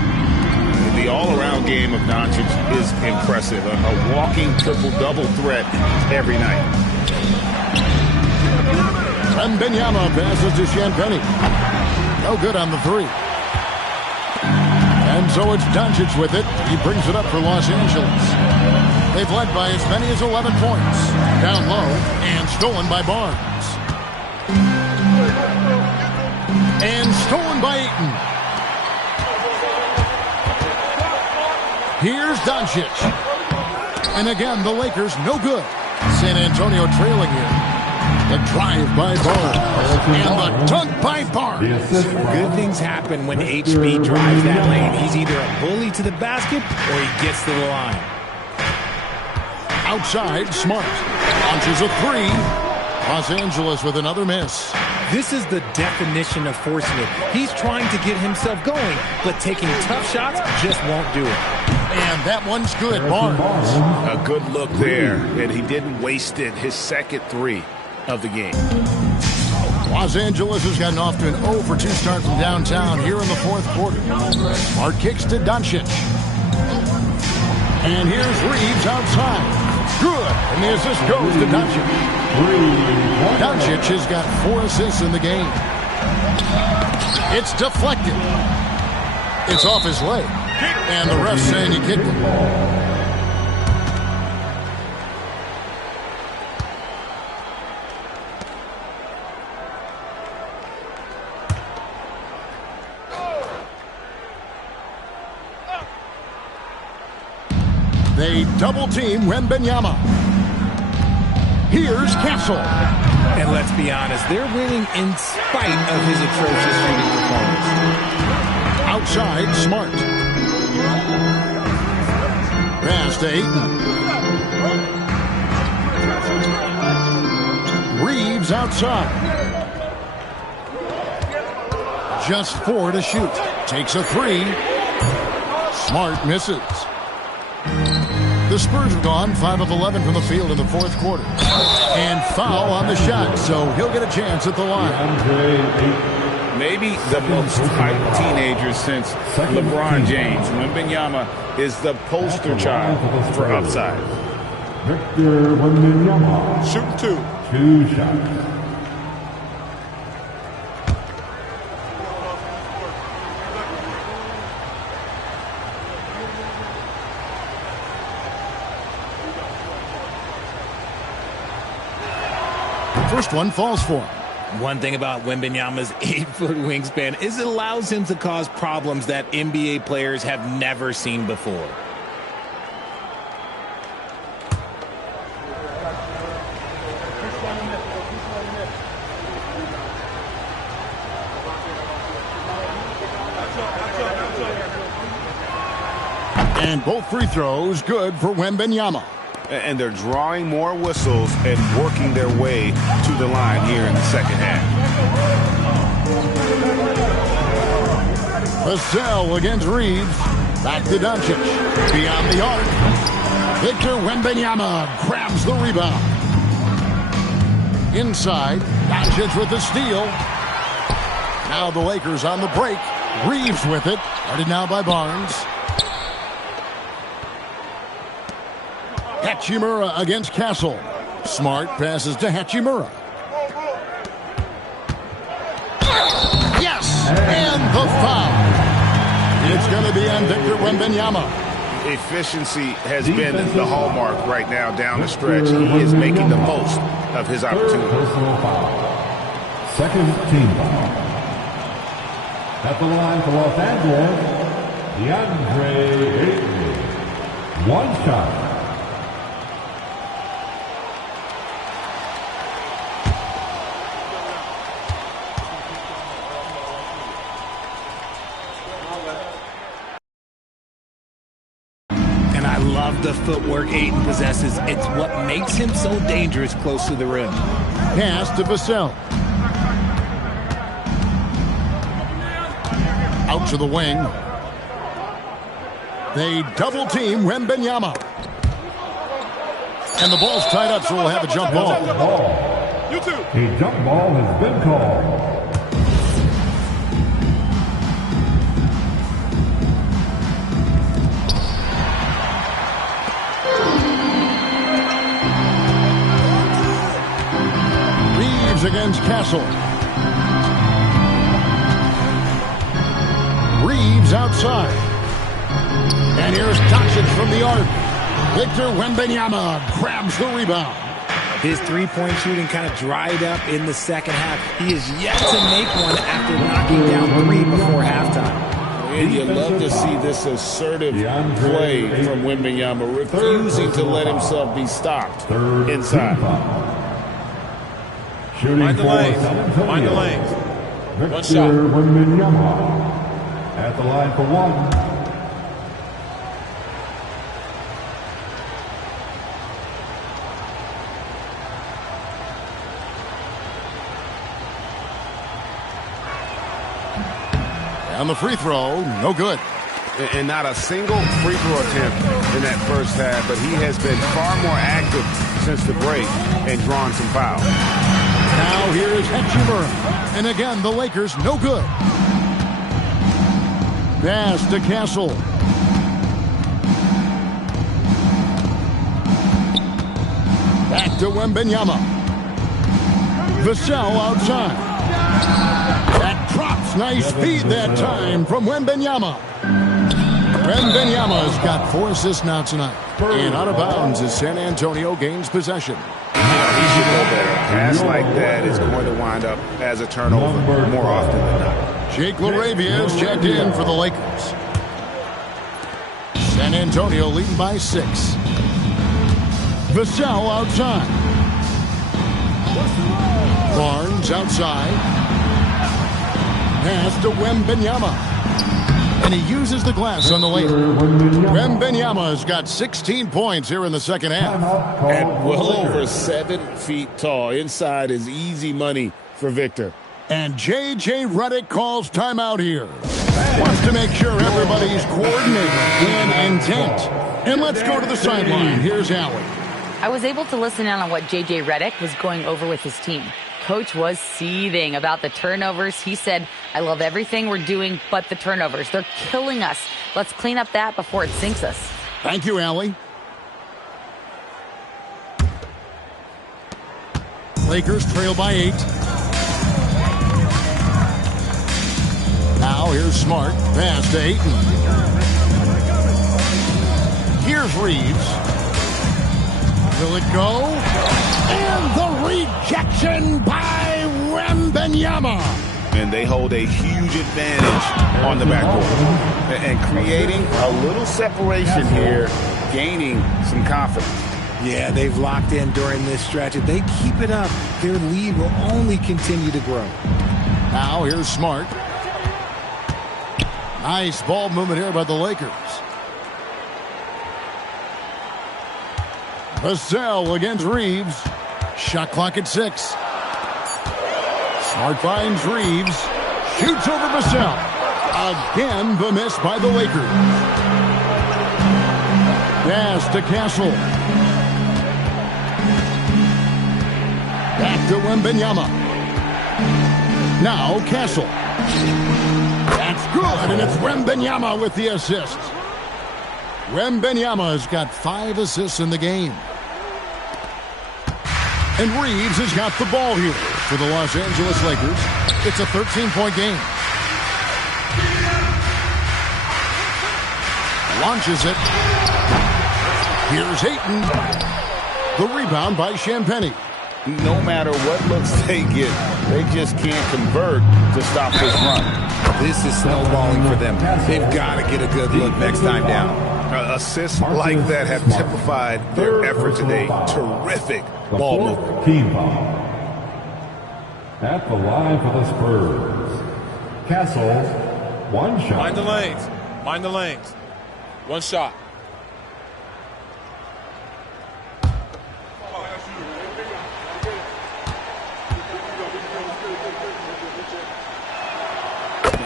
The all-around game of Doncic is impressive. A walking triple-double threat every night. Wembanyama passes to Champagnie. No good on the three. And so it's Doncic with it. He brings it up for Los Angeles. They've led by as many as 11 points. Down low and stolen by Barnes. And stolen by Ayton. Here's Doncic. And again, the Lakers no good. San Antonio trailing here. The drive by Barnes. And the dunk by Barnes. Good things happen when HB drives that lane. He's either a bully to the basket or he gets to the line. Outside, Smart. Launches a three. Los Angeles with another miss. This is the definition of forcing it. He's trying to get himself going, but taking tough shots just won't do it. And that one's good, Barnes. A good look there, and he didn't waste it. His second three of the game. Los Angeles has gotten off to an 0 for 2 start from downtown here in the fourth quarter. Smart kicks to Doncic. And here's Reeves outside. Good. And the assist goes to Doncic. Doncic has got 4 assists in the game. It's deflected. It's off his leg. And the ref saying he kicked it. They double-team Wembanyama. Here's Castle. And let's be honest, they're winning in spite of his atrocious shooting performance. Outside, Smart. Pass to Ayton. Reeves outside. Just 4 to shoot. Takes a 3. Smart misses. The Spurs have gone 5 of 11 from the field in the fourth quarter. And foul on the shot, so he'll get a chance at the line. Maybe the most hyped teenager since LeBron James. Wembanyama is the poster child for upside. Victor Wembanyama. Shoot 2 shots. First one falls for him. One thing about Wembanyama's 8-foot wingspan is it allows him to cause problems that NBA players have never seen before. And both free throws good for Wembanyama. And they're drawing more whistles and working their way to the line here in the second half. Vassell against Reeves. Back to Doncic. Beyond the arc. Victor Wembanyama grabs the rebound. Inside. Doncic with the steal. Now the Lakers on the break. Reeves with it. Guarded now by Barnes. Hachimura against Castle. Smart passes to Hachimura. Yes! And the foul. It's going to be on Victor Wembanyama. Efficiency has been the hallmark right now down the stretch. He is making the most of his opportunity. Personal foul. Second team foul. At the line for Los Angeles, DeAndre Ayton. 1 shot. The footwork Ayton possesses, it's what makes him so dangerous close to the rim. Pass to Vassell. Out to the wing. They double team Wembanyama. And the ball's tied up, so we'll have a jump ball. A jump ball has been called. Against Castle. outside. And here's Doncic from the arc. Victor Wembanyama grabs the rebound. His three-point shooting kind of dried up in the second half. He is yet to make one after knocking down 3 before halftime. And you love to see this assertive play from Wembanyama, refusing to let himself be stopped inside. Mind the lanes. Mind the lanes. One shot. At the line for one. On the free throw, no good. And not a single free throw attempt in that first half, but he has been far more active since the break and drawn some fouls. Now here's Hachimura. And again, the Lakers, no good. Pass to Castle. Back to Wembanyama. Vassell outside. That drops. Nice feed that time from Wembanyama. Wembanyama's got 4 assists now tonight. And out of bounds as San Antonio gains possession. He should know better. A pass like that is going to wind up as a turnover more often than not. Jake LaRavia is checked in for the Lakers. San Antonio leading by 6. Vassell outside. Barnes outside. Pass to Wembanyama. And he uses the glass on the lane. Wembanyama's got 16 points here in the second half. And well over 7 feet tall. Inside is easy money for Victor. And J.J. Redick calls timeout here. Wants to make sure everybody's coordinated and intent. And let's go to the sideline. Here's Allie. I was able to listen in on what J.J. Redick was going over with his team. Coach was seething about the turnovers. He said, I love everything we're doing but the turnovers. They're killing us. Let's clean up that before it sinks us. Thank you, Allie. Lakers trail by 8. Now here's Smart. Pass to Ayton. Here's Reeves. Will it go? And the rejection by Wembanyama. And they hold a huge advantage on the backcourt. And creating a little separation here, gaining some confidence. Yeah, they've locked in during this stretch. If they keep it up, their lead will only continue to grow. Now here's Smart. Nice ball movement here by the Lakers. Vassell against Reeves. Shot clock at 6. Smart finds Reeves. Shoots over Vassell. Again, the miss by the Lakers. Pass to Castle. Back to Wembanyama. Now Castle. That's good, and it's Wembanyama with the assist. Wembanyama's got 5 assists in the game. And Reeves has got the ball here for the Los Angeles Lakers. It's a 13-point game. Launches it. Here's Ayton. The rebound by Champagnie. No matter what looks they get, they just can't convert to stop this run. This is snowballing for them. They've got to get a good look next time down. Assists like that have typified their effort today. Terrific ball movement. Team foul. At the line for the Spurs. Castle, 1 shot. Mind the lanes. Mind the lanes. 1 shot.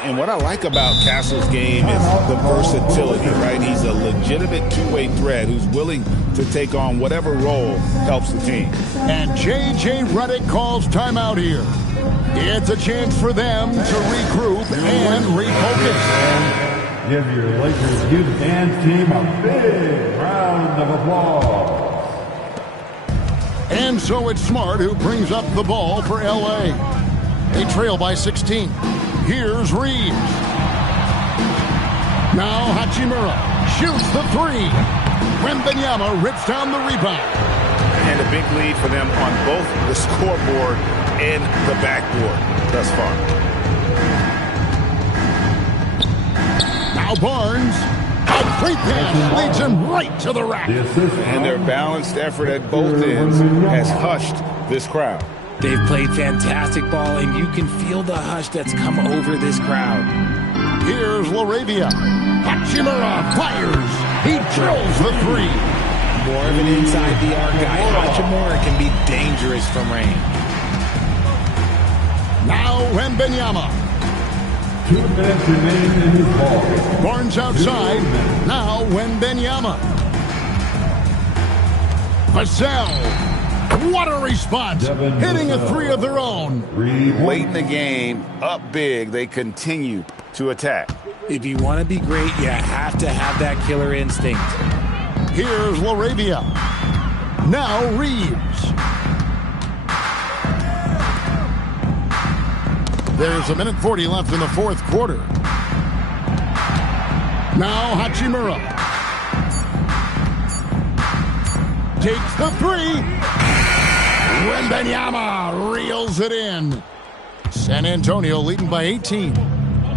And what I like about Castle's game is the versatility, right? He's a legitimate two-way threat who's willing to take on whatever role helps the team. And J.J. Redick calls timeout here. It's a chance for them to regroup and refocus. Give your Lakers youth dance team a big round of applause. And so it's Smart who brings up the ball for L.A. They trail by 16. Here's Reeves. Now Hachimura shoots the three. Wembanyama rips down the rebound. And a big lead for them on both the scoreboard and the backboard thus far. Now Barnes. A great pass leads him right to the rack. And their balanced effort at both ends has hushed this crowd. They've played fantastic ball, and you can feel the hush that's come over this crowd. Here's Laravia. Hachimura fires. He drills the three. More of an inside the arc guy. Hachimura can be dangerous from range. Now Wembanyama. 2 minutes remaining in his ball. Barnes outside. Now Wembanyama. Vassell. What a response. Hitting a three of their own. Late in the game, up big, they continue to attack. If you want to be great, you have to have that killer instinct. Here's Laravia. Now Reeves. There's 1:40 left in the fourth quarter. Now Hachimura. Takes the three. Wembanyama reels it in. San Antonio leading by 18.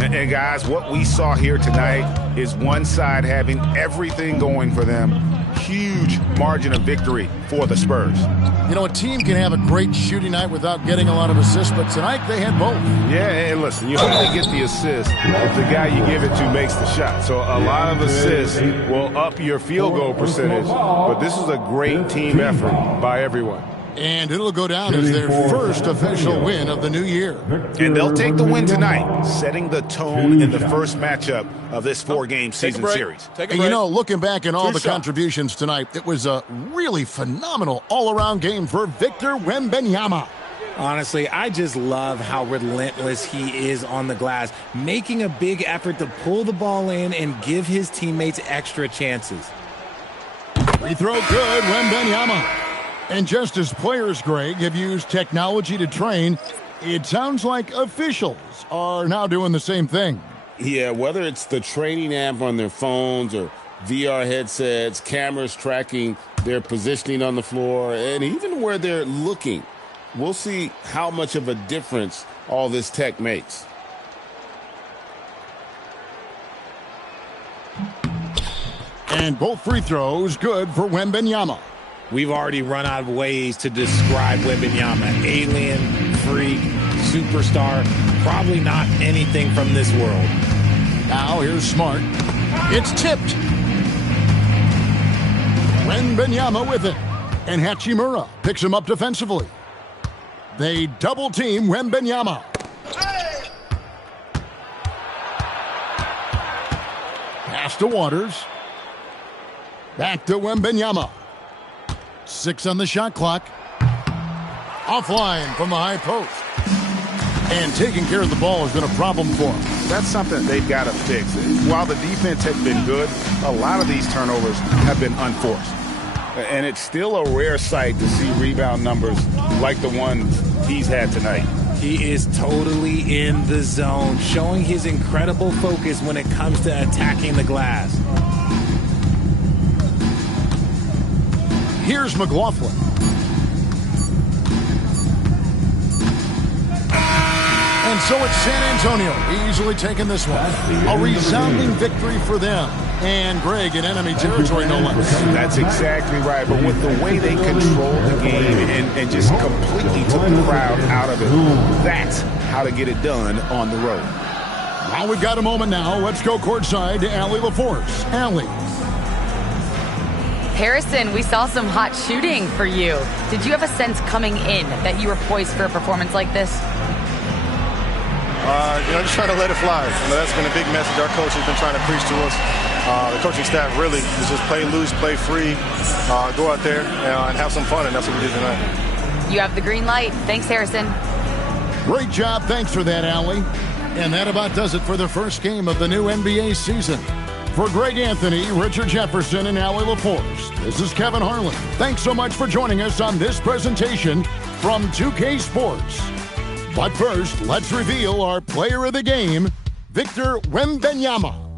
And guys, what we saw here tonight is one side having everything going for them. Huge margin of victory for the Spurs. You know, a team can have a great shooting night without getting a lot of assists, but tonight they had both. Yeah, and listen, you only get the assist if the guy you give it to makes the shot. So a lot of assists will up your field goal percentage, but this is a great team effort by everyone. And it'll go down as their first official win of the new year. And they'll take the win tonight, setting the tone in the first matchup of this four-game season series. And you know, looking back at all the contributions tonight, it was a really phenomenal all-around game for Victor Wembanyama. Honestly, I just love how relentless he is on the glass, making a big effort to pull the ball in and give his teammates extra chances. Free throw good, Wembanyama. And just as players, Greg, have used technology to train, it sounds like officials are now doing the same thing. Yeah, whether it's the training app on their phones or VR headsets, cameras tracking their positioning on the floor, and even where they're looking, we'll see how much of a difference all this tech makes. And both free throws good for Wembanyama. We've already run out of ways to describe Wembanyama. Alien, freak, superstar, probably not anything from this world. Now here's Smart. It's tipped. Wembanyama with it. And Hachimura picks him up defensively. They double team Wembanyama. Pass to Waters. Back to Wembanyama. 6 on the shot clock. Offline from the high post. And taking care of the ball has been a problem for them. That's something they've got to fix. While the defense has been good, a lot of these turnovers have been unforced. And it's still a rare sight to see rebound numbers like the ones he's had tonight. He is totally in the zone, showing his incredible focus when it comes to attacking the glass. Here's McLaughlin. And so it's San Antonio easily taking this one. A resounding victory for them. And Greg in enemy territory, no less. That's exactly right. But with the way they controlled the game and just completely took the crowd out of it, that's how to get it done on the road. Well, we've got a moment now. Let's go courtside to Allie LaForce. Allie. Harrison, we saw some hot shooting for you. Did you have a sense coming in that you were poised for a performance like this? Just trying to let it fly. That's been a big message our coach has been trying to preach to us. The coaching staff really is just play loose, play free, go out there and have some fun, and that's what we did tonight. You have the green light. Thanks, Harrison. Great job. Thanks for that, Allie. And that about does it for the first game of the new NBA season. For Greg Anthony, Richard Jefferson, and Allie LaForce, this is Kevin Harlan. Thanks so much for joining us on this presentation from 2K Sports. But first, let's reveal our player of the game, Victor Wembanyama.